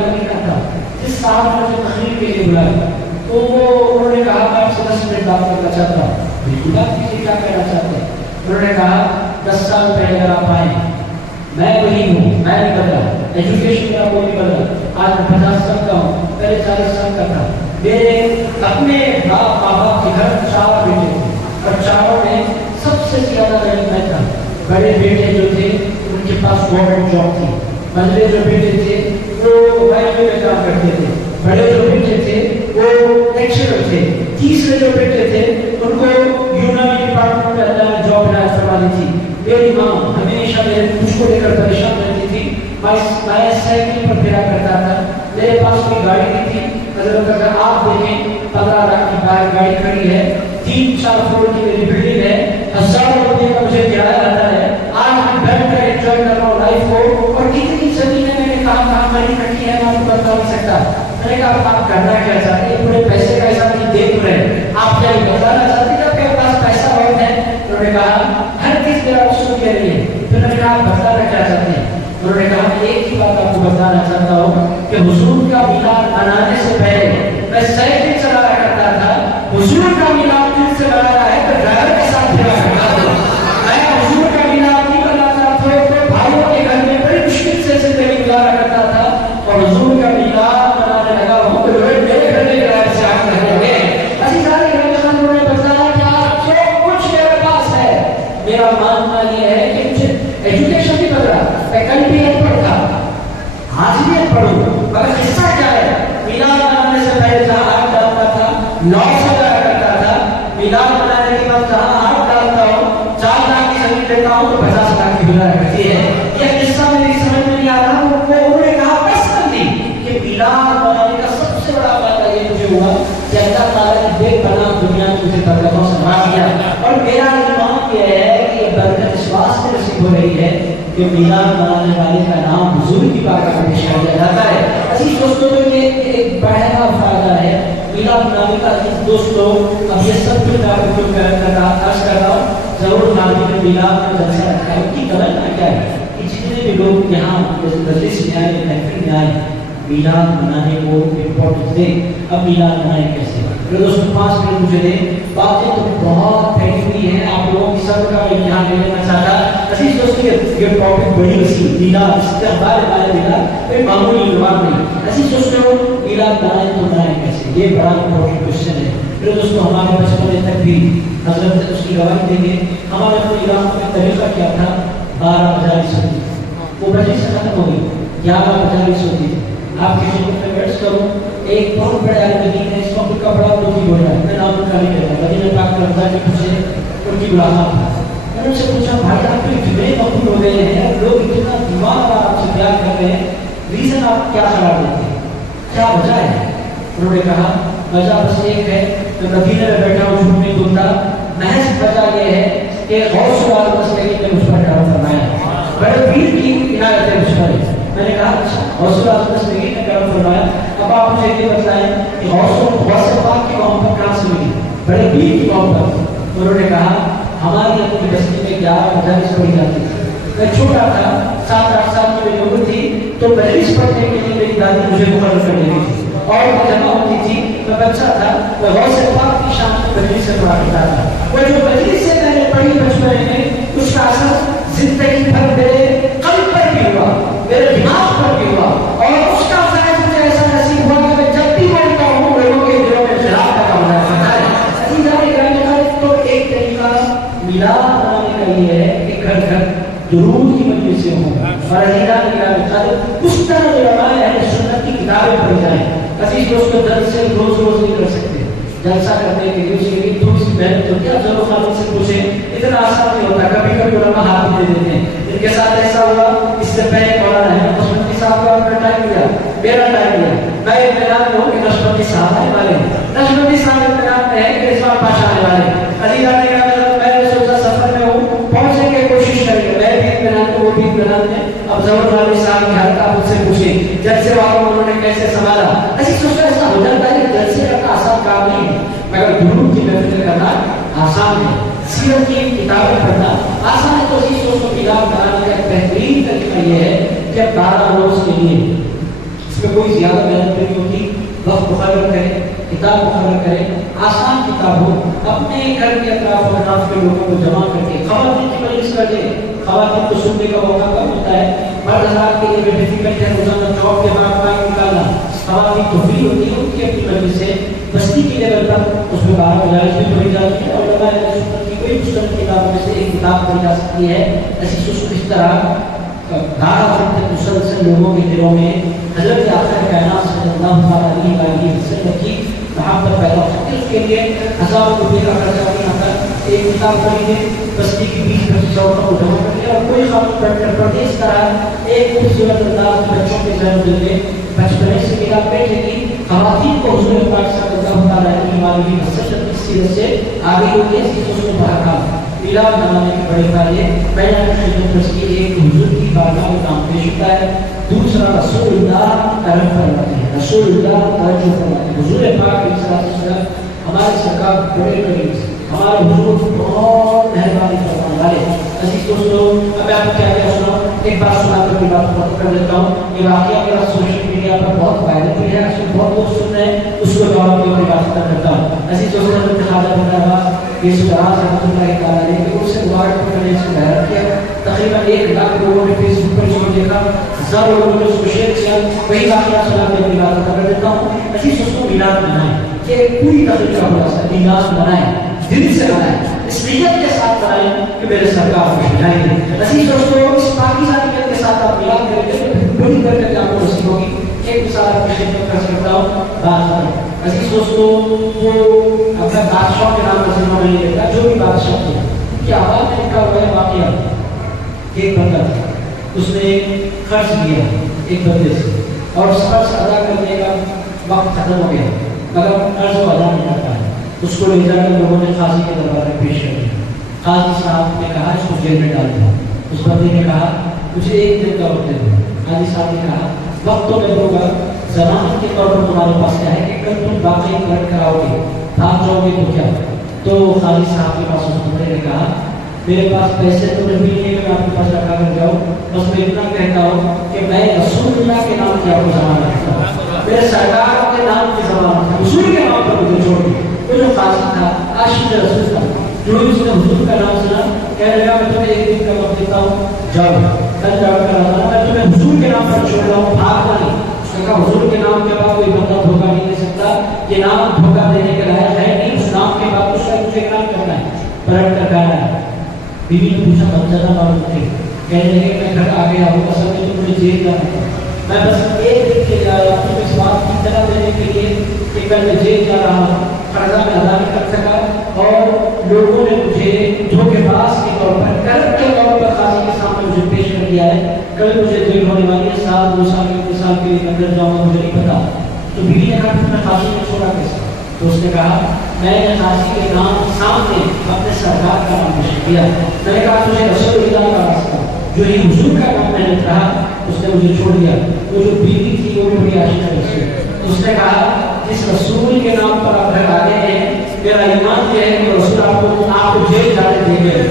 مدینہ تھا، جس صاحب نے مجھے تقریر کے لیے بلایا تو انہوں نے کہا میں آپ سے 10 منٹ بات کرنا چاہتا ہوں. بالکل آپ کسی کیا کہنا چاہتے ہیں؟ انہوں نے کہا 10 سال پہلے اگر آپ آئیں میں وہی ہوں، میں نہیں بدلا، ایجوکیشن میرا کوئی نہیں بدلا، آج میں 50 سال کا ہوں، پہلے 40 سال کا تھا. میرے اپنے ماں باپ کے گھر 4 بیٹے تھے اور چاروں میں سب سے زیادہ میں تھا. بڑے بیٹے جو تھے ان کے پاس گورنمنٹ جاب تھی، منجلے جو بیٹے تھے وہ ریلوے میں کام کرتے تھے، بڑے جو بیٹے تھے وہ لیکچرر تھے، تیسرے جو بیٹے تھے ان کو یونانی ڈپارٹمنٹ میں اللہ نے جاب عنایت فرما دی تھی. میری ماں ہمیشہ میرے مجھ کو لے کر پریشان رہتی تھی. میں سائیکل پر پھرا کرتا تھا، میرے پاس کوئی گاڑی نہیں تھی. حضرت اگر آپ دیکھیں 15 لاکھ کی گاڑی کھڑی ہے، 3-4 فلور کی میری بلڈنگ ہے، 1000 روپے کا مجھے کرایہ آتا ہے. آج میں بیٹھ کر انجوائے کر رہا ہوں لائف کو، اور کتنی زمینیں میں نے کہاں خرید رکھی ہے میں آپ کو بتا نہیں سکتا. میں نے کہا آپ کرنا کیا چاہتے ہیں؟ پورے پیسے کا حساب نہیں دیکھ رہے، آپ کیا بتانا چاہتے ہیں؟ آپ کے پاس پیسہ بہت ہے. انہوں نے کہا ہر چیز میرا وصول کے لیے. پھر میں نے کہا آپ بتانا کیا چاہتے ہیں؟ انہوں نے کہا ایک ہی بات آپ کو بتانا چاہتا ہوں کہ حضور کا میلاد منانے سے پہلے میں سائیکل چلایا کرتا تھا. حضور کا میلاد دل سے منانا ہے تو ڈرائیور کے ساتھ پھرا کرتا تھا. میں حضور کا میلاد نہیں مناتا تھا تو بھائیوں کے گھر میں بڑی مشکل سے زندگی گزارا کرتا تھا، اور حضور کا میلاد منانے لگا ہوں تو لوگ میرے گھر میں ڈرائیور سے آگ رہے گے. اسی سارے انہوں نے بتایا کہ آپ جو کچھ میرے پاس ہے، میرا ماننا یہ ہے کہ مجھے ایجوکیشن بھی بدلا، میں کل بھی ان پڑھ تھا آج بھی ان پڑھوں، مگر قصہ کیا ہے؟ میلاد منانے سے پہلے جہاں آگ ڈالتا تھا 900 جایا کرتا تھا، میلاد منانے کے بعد جہاں آگ ڈالتا ہوں 4 لاکھ کی زمین لیتا ہوں تو 50 لاکھ کی گزارا کرتی ہے. یہ قصہ میری سمجھ میں نہیں آتا. انہوں نے کہا بس کر دی کہ میلاد منانے کا سب سے بڑا فائدہ یہ مجھے ہوا کہ اللہ تعالیٰ نے بے پناہ دنیا میں مجھے برکتوں سے نواز دیا، اور میرا ایمان یہ ہے کہ یہ برکت اس واسطے نصیب ہو رہی ہے کہ میلاد منانے والے کا نام حضور کی بارگاہ میں پیش کیا جاتا ہے. عزیز دوستوں تو یہ ایک بڑا فائدہ ہے میلاد منانے کا. عزیز دوستوں اب یہ سب کچھ عرض کر رہا ہوں، ضرور نامی میں میلاد میں جلسہ رکھا ہے. ان کی توجہ کیا ہے کہ جتنے بھی لوگ یہاں مجلس میں آئے، محفل میں آئے، میلاد منانے کو امپورٹنس دیں. اب میلاد منائے کیسے؟ دوستوں 5 منٹ مجھے دیں. باتیں تو بہت پھیلی ہوئی ہیں، آپ لوگوں کی سب کا امتحان لے لینا چاہتا. عزیز دوستوں یہ ٹاپک بڑی وسیع، میلاد استقبال والے میلاد کوئی معمولی عنوان نہیں. عزیز دوستوں میلاد منائے تو منائے کیسے؟ یہ بڑا امپورٹنٹ کوشچن ہے. پھر دوستوں ہمارے بچپن تک بھی حضرت اس کی گواہی دیں گے. ہمارے اپنے علاقوں میں طریقہ کیا تھا؟ 12 بجائی سنی، وہ بجے سے ختم ہو گئی، 11 بجائی سنی. آپ کی خدمت میں بیٹھ کروں، ایک بہت بڑے عالم دین ہے، اس وقت کا بڑا دکھی ہو رہا ہے، میں نام کا نہیں کہتا، مدینہ پاک کے رمضان کے پیچھے ان کی ملاقات تھا. میں نے ان سے پوچھا بھائی آپ کے اتنے مقبول ہو گئے ہیں، لوگ اتنا دیوانہ آپ سے پیار کر رہے ہیں، ریزن آپ کیا قرار دیتے ہیں، کیا وجہ ہے؟ انہوں نے کہا وجہ بس ایک ہے، میں مدینہ میں بیٹھا ہوں، جھوٹ نہیں بولتا، محض وجہ یہ ہے کہ غوث العالم مسلمین نے مجھ پر کرم فرمایا، بڑے پیر کی عنایت ہے مجھ پر. میں نے کہا اچھا غوث العالم مسلمین نے کرم فرمایا. اب آپ مجھے یہ بتائیں کہ غوث پاک کی محبت کہاں سے ملی، بڑے پیر کی محبت؟ انہوں نے کہا ہماری اپنی بستی میں 11 مجالس پڑھی جاتی تھی. میں چھوٹا تھا، 7-8 سال کی میری عمر تھی، تو مجلس پڑھنے کے لیے میری دادی مجھے مقرر کر دیتی تھی، اور وہ جمع ہوتی تھی. میں بچہ تھا، میں غوث پاک کی شان میں مجلس سے پڑھا کرتا تھا. وہ جو مجلس سے میں نے پڑھی بچپن میں، اس کا اثر زندگی بھر میرے قلب پر بھی ہوا، میرے دماغ پر بھی ہوا، اور اس کا فائدہ مجھے ایسا نصیب ہوا کہ میں جب بھی بولتا ہوں لوگوں کے دلوں میں خلاف کا کام ہوتا ہے. تو ایک طریقہ میلاد منانے کا یہ ہے کہ گھر گھر درود کی مجلس سے ہوں، اور عزیزان کی اس طرح علماء اہل سنت کی کتابیں پڑھی جائیں. عزیز دوستوں درس سے روز نہیں کر سکتے، جلسہ کرنے کے لیے اس کے لیے تھوڑی سی محنت ہوتی ہے. آپ ضرور خالد سے پوچھیں، اتنا آسان نہیں ہوتا. کبھی کبھی علماء ہاتھ دے دیتے ہیں. ان کے ساتھ ایسا ہوا، اس سے پہلے مولانا ہے نشمتی صاحب کا اپنا ٹائم لیا، میرا ٹائم لیا. میں اطمینان میں ہوں کہ نشمتی صاحب آنے والے ہیں، نشمتی صاحب اطمینان میں ہے کہ رضوان پاشا آنے والے ہیں. عزیزان نے میں نے سوچا سفر میں ہوں، پہنچنے کی کوشش کریں گے. میں بھی اطمینان میں، وہ بھی اطمینان میں. اب ضرور علی صاحب کی حالت آپ مجھ سے پوچھیں جلسے والوں انہوں نے کیسے سنبھالا. ایسی سوچا ایسا ہو جاتا ہے کہ جلسے کرنا آسان کام نہیں ہے، مگر درود کی محفل کرنا آسان ہے. سیرت کی کتابیں پڑھنا آسان ہے. تو اسی سوچ کو میلاد منانے کا ایک بہترین طریقہ یہ ہے کہ 12 روز کے لیے اس میں کوئی زیادہ محنت نہیں ہوتی. وقت مقرر کریں, کتاب مقرر کریں, آسان کتاب ہو, اپنے گھر کے اطراف و اطراف کے لوگوں کو جمع کر کے خواتین کی مجلس کر دیں. خواتین کو سننے کا موقع کم ہوتا ہے, مرد حضرات کے لیے ڈیفیکلٹ ہے روزانہ جاب کے بعد ٹائم نکالنا. خواتین تو فری ہوتی ہے, ان کی اپنی مجلس سے بستی کی لیول پر اس میں 12 مجالس بھی پڑھی جاتی ہے, اور علماء سنت کی کوئی مستند کتاب میں سے ایک کتاب پڑھی جا سکتی ہے. اس طرح 12 گھنٹے مسلسل لوگوں کے دلوں میں حضرت آخر کائنات صلی اللہ علیہ وسلم کی محبت پیدا ہو سکتی ہے. اس کے لیے ہزاروں روپے کا خرچہ نہیں آتا. ایک کتاب خریدے, بستی کی 20-25 عورتوں کو جمع کر دیا, اور کوئی خاتون پڑھ کر پڑھے. اس طرح ایک خوبصورت انداز میں بچوں کے ذہن دل میں بچپنے سے کتاب بیٹھے گی. خواتین کو حضور پاک صلی اللہ علیہ وسلم کی سیرت سے آگے ہوتی ہے. اس کی سوچ میں برکات میلاد منانے کے بڑے فائدے. پہلا خدمت کی ایک حضور کی بارگاہ میں کام پیش ہوتا ہے. دوسرا رسول اللہ کرم فرماتے ہیں, رسول اللہ توجہ فرماتے ہیں. حضور پاک علیہ السلام ہمارے سرکار بڑے قریب سے, ہمارے حضور بہت مہربانی فرمانے والے. عزیز دوستو, اب آپ کیا کیا سنا, ایک بات سنا کر میں بات ختم کر دیتا ہوں. یہ واقعہ میرا سوشل میڈیا پر بہت وائرل بھی ہے, اس میں بہت لوگ سن رہے ہیں, اس کو جواب کے بات ختم کرتا ہوں. عزیز دوستو, حضرت خواجہ بندر یہ سراج رحمۃ اللہ تعالیٰ نے کہ اس سے مبارک پر نے اس کو بیان کیا. تقریباً 1 لاکھ لوگوں نے فیس بک پر اس کو دیکھا, ہزاروں لوگوں نے اس کو شیئر کیا. وہی واقعہ سنا کے اپنی بات ختم کر دیتا ہوں. عزیز دوستو, میلاد منائیں, یہ پوری طریقہ ہو رہا ہے. میلاد منائیں, دل سے منائیں, اس نیت کے ساتھ منائیں کہ میرے سرکار کو ملائیں گے. عزیز دوستو, اس پاکیزہ نیت کے ساتھ آپ میلاد کریں گے, بڑی برکت آپ کو نصیب ہوگی. ایک مثال آپ کی خدمت کر سکتا ہوں. بات عزیز دوستو, وہ اپنے بادشاہ کے نام کا ذمہ نہیں لیتا, جو بھی بادشاہ تھے ان کی آواز میں لکھا ہوا ہے واقعہ. ایک بندہ تھا, اس نے قرض لیا ایک بندے سے, اور اس قرض ادا کرنے کا وقت ختم ہو گیا, مگر قرض کو ادا نہیں کرتا ہے. اس کو لے جا کر لوگوں نے قاضی کے دربار میں پیش کر دیا. قاضی صاحب نے کہا اس کو جیل میں ڈال دیا. اس بندے نے کہا مجھے 1 دن کا وقت دے دو. قاضی صاحب نے کہا وقت تو میں دوں گا, ضمانت کے طور پر تمہارے پاس کیا ہے کہ اگر تم واقعی کلٹ کراؤ گے, بھاگ جاؤ گے تو کیا؟ تو قاضی صاحب کے پاس اس بندے نے کہا میرے پاس پیسے تو نہیں ہے کہ میں آپ کے پاس رکھا کر جاؤں, بس میں اتنا کہتا ہوں کہ میں رسول اللہ کے نام کی آپ کو ضمانت رکھتا ہوں, میرے سرکار کے نام کی ضمانت, حضور کے نام پر مجھے چھوڑ دیں. وہ جو قاضی تھا عاشق رسول تھا, جو اس نے حضور کا نام سنا, کہنے لگا میں تمہیں 1 دن کا وقت دیتا ہوں, جاؤ کل جا کر آنا, میں تمہیں حضور کے نام پر چھوڑ رہا ہوں, بھاگنا نہیں. اس نے کہا حضور کے نام کے بعد کوئی بندہ دھوکہ نہیں دے سکتا, یہ نام دھوکہ دینے کے لائق ہے نہیں, اس نام کے بعد اس کا مجھے اقرار کرنا ہے, پلٹ کر کہنا ہے. بیوی نے پوچھا بندہ معلوم تھے, کہنے لگے میں گھر آ گیا ہوں, اصل میں تو مجھے جیل جانا تھا, میں بس 1 دن کے لیے آیا ہوں اس بات کی طرح دینے کے لیے کہ کل میں جیل جا رہا ہوں, قرضہ میں ادا نہیں کر سکا, اور لوگوں نے مجھے دھوکے باز کے طور پر, کرم کے طور پر قاضی کے سامنے مجھے پیش کر دیا ہے. کل مجھے جیل ہونے والی ہے, 7 2 سال 3 سال کے لیے اندر جاؤں گا, مجھے نہیں پتا. تو بیوی نے کہا تم نے قاضی کو چھوڑا کیسے؟ تو اس نے کہا میں نے قاضی کے نام سامنے اپنے سرکار کا نام پیش کیا. میں نے کہا تجھے رسول اللہ کا راستہ, جو ہی حضور کا نام میں نے کہا, اس نے مجھے چھوڑ دیا. وہ جو بیوی تھی وہ بڑی عاشق رسول, اس نے کہا جس رسول کے نام پر آپ گھر آگے ہیں, میرا ایمان یہ ہے کہ رسول آپ کو جیل جانے دیں گے.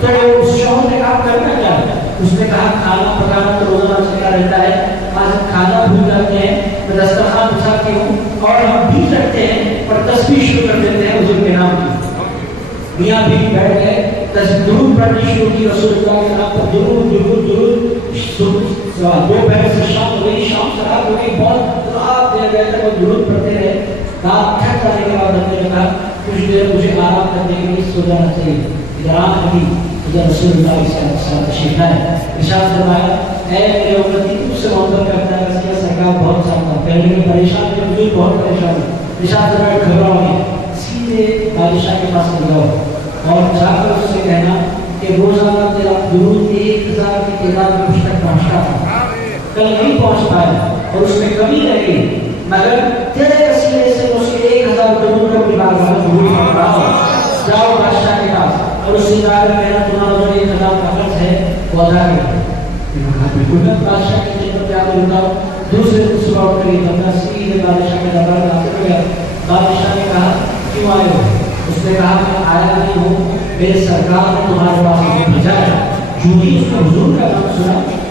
تو اس شوہر نے کہا کرنا کیا؟ اس نے کہا کھانا پکانا تو روزانہ چلتا رہتا ہے, آج ہم کھانا بھول جاتے ہیں, میں دسترخوان بچھاتی ہوں اور ہم بیچ رکھتے ہیں اور تسبیح شروع کر دیتے ہیں حضور کے نام کی. میاں بیوی بیٹھ گئے, درود پڑھنی شروع کی رسول اللہ کے نام پر, درود درود درود. دوپہر سے شام ہو گئی, شام سے رات ہو گئی, بہت رات دیر گئے تک وہ درود پڑھتے رہے. رات تھک جانے کے بعد بندے نے کہا کچھ دیر مجھے آرام کرنے کے لیے سو جانا چاہیے. آرام کری رسول اللہ صلی اللہ علیہ وسلم تشریف لائے, ارشاد فرمایا اے میرے امتی تجھ سے محبت کرتا ہے, اس کا سرکار بہت سامنا پہلے میں پریشان تھے, مجھے بہت پریشان ہے. ارشاد فرمایا گھبراؤ نہیں, سیدھے بادشاہ کے پاس چل جاؤ اور جا کر اس سے کہنا کہ روزانہ تیرا درود 1000 کی تعداد میں مجھ تک پہنچتا تھا, کل نہیں پہنچ پایا اور اس میں کمی رہ گئی, مگر تیرے وسیلے سے اس کے 1000 درود کا بھی بارگاہ میں ضرور پڑھ رہا ہوں. جاؤ بادشاہ کے پاس اور اس سے جا کر کہنا تمہارا جو 1000 کا قرض ہے وہ ادا کر. بالکل میں بادشاہ کی خدمت میں آگے بتاؤ. دوسرے دن صبح اٹھ کر یہ بندہ سیدھے بادشاہ کے دربار میں حاضر ہو گیا. بادشاہ نے کہا کیوں آئے ہو؟ اس نے کہا میں آیا نہیں ہوں, میرے سرکار نے تمہارے پاس مجھے بھیجا ہے. جو ہی اس نے حضور کا نام سنا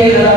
1000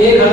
1000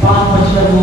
5:55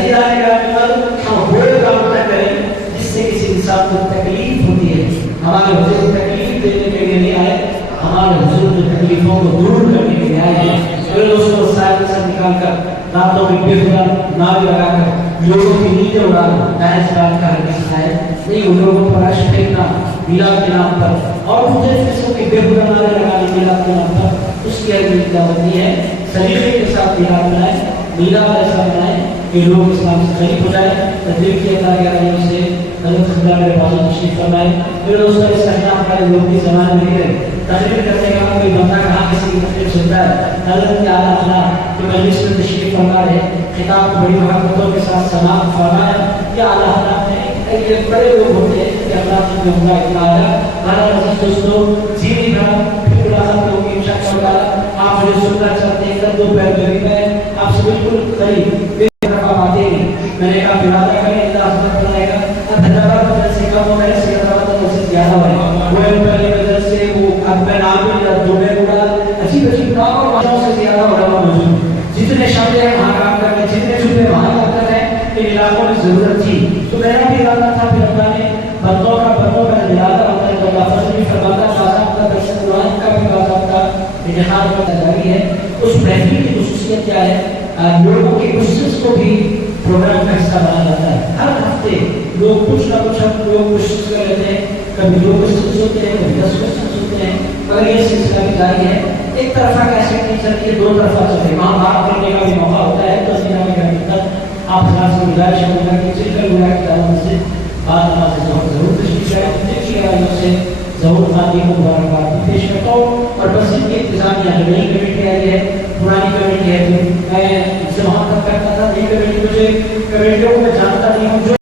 ہم وہ کام نہ کریں جس سے کسی انسان کو تکلیف ہوتی ہے. ہمارے حضور تکلیف دینے کے لیے نہیں آئے, ہمارے حضور جو تکلیفوں کو دور کرنے کے لیے آئے ہیں. پھر اس کو سائل سے نکال کر راتوں میں بے خدا ناوی لگا کر لوگوں کی نیندیں اڑانا اس بات کا حدیث ہے نہیں. ان لوگوں پر عرش پھینکنا میلاد کے نام پر اور مجھے قسم کے بے خدا نعرے لگانے میلاد کے نام پر, اس کی اہمیت کیا ہوتی ہے. سلیقے کے ساتھ میلاد منائیں, میلاد ایسا منائیں کہ لوگ اسلام سے قریب ہو جائیں. تدریب کیا تھا کہ سے حضرت خدا میرے بازو تشریف فرمائے. پھر اس کا استحکام کرے لوگ کی زمانے میں نہیں رہے. تقریر کرنے کا کوئی بندہ کہاں کسی کی تقریر سنتا ہے. حضرت کے اعلیٰ اخلاق کہ مجلس میں تشریف فرما رہے, خطاب کو بڑی محبتوں کے ساتھ سماعت فرمایا کہ اعلیٰ اخلاق نے ایک بڑے لوگ ہوتے ہیں کہ اخلاق میں ہوگا اتنا آیا. ہمارا عزیز دوستوں جیوی بھرا پھر ملاقات ہوگی ان شاء اللہ. آپ مجھے سننا چاہتے ہیں کہ دو پیر دوری میں آپ سے بالکل قریب آتے ہیں. میں نے کہا برادر کریں اللہ حضرت بنائے گا. اب حیدرآباد بدل سے کم ہو گئے, سکندرآباد بدل سے زیادہ ہوئے. وہ پہلے بدل سے وہ اب میں نام بھی دو میں اڑا عجیب عجیب نام اور وہاں سے زیادہ علماء موجود. جتنے شامل ہیں وہاں کام کر رہے, جتنے چھپے وہاں کام کر رہے ہیں. ان علاقوں میں ضرورت تھی تو میرا بھی ارادہ تھا. پھر اللہ نے بندوں کا ارادہ ہوتا ہے تو اللہ فضل بھی فرماتا ہے. آزاد کا درس قرآن کا بھی آزاد کا انتخاب کا جاری ہے. اس محفل کی خصوصیت کیا ہے, لوگوں کے کوشش کو بھی پروگرام کا حصہ بنا جاتا ہے. ہر ہفتے لوگ کچھ نہ کچھ ہم لوگ کوشش کر لیتے ہیں. کبھی 2 کوشچن سنتے ہیں, کبھی 10 کوشچن سنتے ہیں. مگر یہ سلسلہ بھی جاری ہے. ایک طرفہ کیسے نہیں چلتی ہے, 2 طرفہ چلے. وہاں بات کرنے کا بھی موقع ہوتا ہے. تو اسینا میں کرنے تک آپ حضرات سے گزارش ہوگا کہ چل کر گزارا کی تعلق مسجد بعد نماز ضرور تشریف لائیں. دیکھیے گا سے ضرور خاطی کو مبارکباد پیش کرتا ہوں. اور مسجد کی انتظامیہ جو نئی کمیٹی آئی ہے, پرانی کمیٹی ہے, میں سے وہاں تک کرتا تھا. نئی کمیٹی مجھے کمیٹیوں کو میں جانتا نہیں ہوں.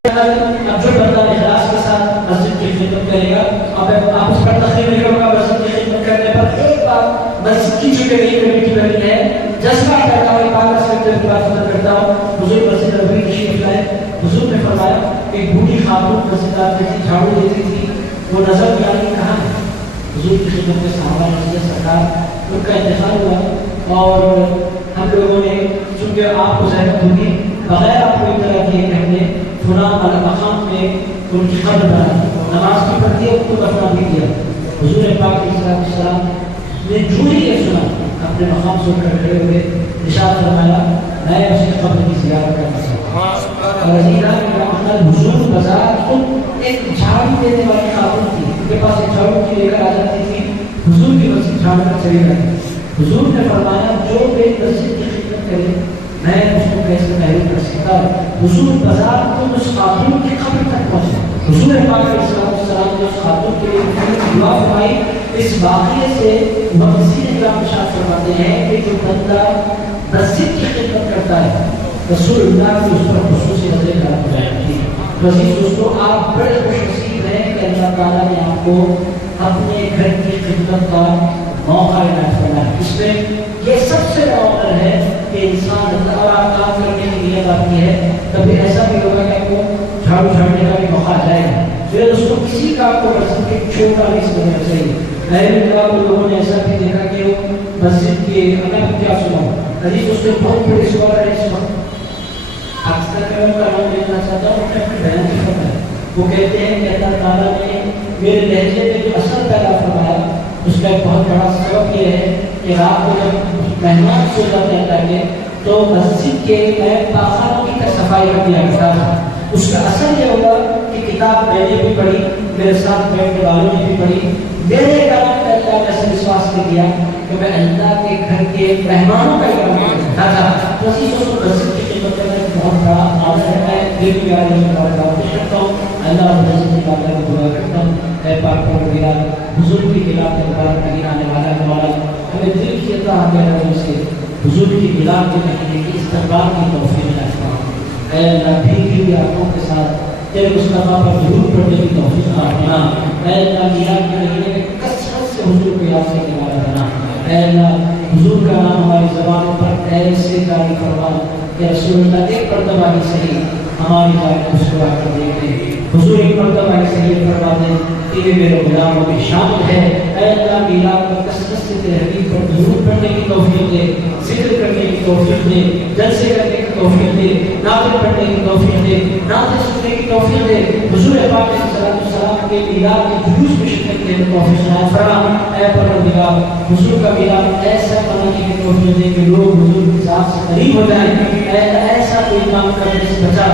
اب جو بندہ اخلاص کے ساتھ مسجد کی خدمت کرے گا, اب آپ اس پر تقریر نہیں ہوگا. مسجد کی خدمت کرنے پر ایک بات مسجد کی جو نئی کمیٹی بنی ہے جذبہ کرتا ہوں, پاک سے بات کرتا ہوں. حضور مسجد نبوی تشریف لائے. حضور نے فرمایا ایک بوڑھی خاتون مسجد آتی تھی, جھاڑو دیتی تھی. وہ نظر بھی آئی کہاں ہے. حضور کی خدمت میں صحابہ نے سرکار ان کا انتخاب ہوا اور ہم لوگوں نے چونکہ آپ کو زحمت ہوگی بغیر آپ کو اطلاع کیے کہنے فلاں مقام میں ان کی قبر بنا, نماز بھی پڑھ دیا, ان کو دفنا بھی کیا. حضور پاک علیہ السلام نے جو ہی یہ سنا اپنے مقام سے اٹھ کر کھڑے ہوئے ارشاد فرمایا میں اس کی قبر کی زیارت کرنا چاہتا ہوں. اور رضی حضور بازار خود ایک جھاڑو دینے والی خاتون تھی, ان کے پاس ایک جھاڑو کی لے کر آ جاتی تھی. حضور کی مسجد جھاڑو کر چلی گئی. حضور نے فرمایا جو میری مسجد کی خدمت کرے میں اس کو کیسے محروم کر سکتا ہوں. حضور بازار کو اس خاتون کی قبر تک پہنچے. حضور پاک علیہ السلام نے اس خاتون کے لیے دعا فرمائی. اس واقعے سے محدثین کرام ارشاد فرماتے ہیں کہ جو بندہ مسجد کی خدمت کرتا ہے رسول اللہ کی اس پر خصوصی نظر کرم ہو جائے گی. عزیز دوستو آپ بڑے خوش نصیب ہیں کہ اللہ تعالیٰ نے آپ کو اپنے گھر کی خدمت کا موقع عنایت فرمایا ہے. اس میں یہ سب سے بڑا آنر ہے کہ انسان اور آپ کام کرنے کی نیت آتی ہے. کبھی ایسا بھی ہوگا کہ آپ کو جھاڑو جھاڑنے کا بھی موقع آ جائے گا. پھر اس کو کسی کام کو مسجد کے چھوٹا نہیں سمجھنا چاہیے. پہلے لوگوں نے ایسا بھی دیکھا کہ وہ مسجد کے اگر کیا سنا عزیز اس میں بہت بڑی سوال ہے. اس وقت اکثر میں ان کا نام لینا چاہتا ہوں کہ اپنے بیان کی فرمایا. وہ کہتے ہیں کہ اللہ تعالیٰ نے میرے لہجے میں جو اثر پیدا فرمایا اس کا ایک بہت بڑا سبب یہ ہے کہ رات کو جب مہمان سو جاتے ہیں اللہ کے تو مسجد کے میں پاخانوں کی صفائی کر دیا کرتا تھا. اس کا اثر یہ ہوگا کہ کتاب میں نے بھی پڑھی, میرے ساتھ بیٹھنے والوں نے بھی پڑھی. میرے کام میں اللہ نے ایسا وشواس کر دیا کہ میں اللہ کے گھر کے مہمانوں کا اکرام کرتا تھا. تو اسی کو مسجد کی خدمت کرنا ایک بہت بڑا آدر ہے. میں دل کی آنے میں بہت دعوت کرتا ہوں. اللہ مسجد کی بات کو دعا کرتا ہوں. اے پاک پروردگار حضور کی خلاف مبارک مہینہ آنے والا ہے. مولا ہمیں دل کی عطا کرنے سے حضور کی خلاف کے مہینے کی استقبال کی توفیق عطا فرما. اے اللہ بھیگی آنکھوں کے ساتھ تیرے مصطفیٰ پر ضرور پڑھنے کی توفیق عطا فرما. اے اللہ میلاد کے مہینے میں کثرت سے حضور کو یاد کرنے والا بنا. اے اللہ حضور کا نام ہماری زبان پر ایسے جاری فرما کہ رسول اللہ ایک مرتبہ ہی صحیح ہماری جان کو مسکرا کر دیکھیں. حضور ایک مرتبہ ہی صحیح فرما دیں یہ میرے غلاموں میں شامل ہے۔ اے اللہ میلاد پر کثرت سے تیرے حبیب پر درود پڑھنے کی توفیق دے، ذکر کرنے کی توفیق دے، جلسے کرنے کی توفیق دے، نعت پڑھنے کی توفیق دے، نعت سننے کی توفیق دے، حضور پاک صلی اللہ علیہ وسلم کے میلاد کے جلوس میں شرکت کرنے کی توفیق عنایت فرما۔ اے پروردگار حضور کا میلاد ایسا بنانے کی توفیق دے کہ لوگ حضور کی ذات سے قریب ہو جائیں۔ اے ایسا کوئی کام کرنے سے بچا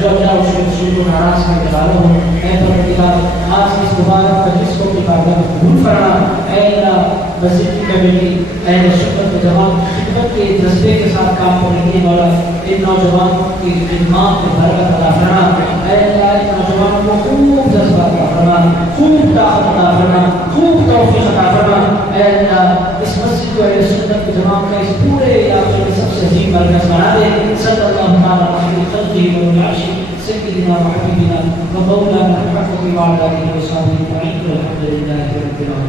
جو اللہ اس کے رسول کو ناراض کرنے والا ہو۔ اے پروردگار آج اس مبارک مجلس کو اپنی بارگاہ میں قبول فرما۔ اے اللہ مسجد کی کمیٹی اہل سنت و جماعت خدمت کے جذبے کے ساتھ کام کرنے والا ان نوجوانوں کی خدمات میں برکت عطا فرما۔ اے اللہ ان نوجوانوں کو خوب جذبہ عطا فرما، خوب طاقت عطا فرما، خوب توفیق عطا فرما۔ اے اللہ اس مسجد کو اہل سنت و جماعت کا اس پورے علاقے میں سب سے عظیم مرکز بنا دے۔ صلی اللہ تعالیٰ علیہ وسلم سيدنا وحبيبنا ومولانا محمد وعلى اله وصحبه اجمعين والحمد لله رب العالمين۔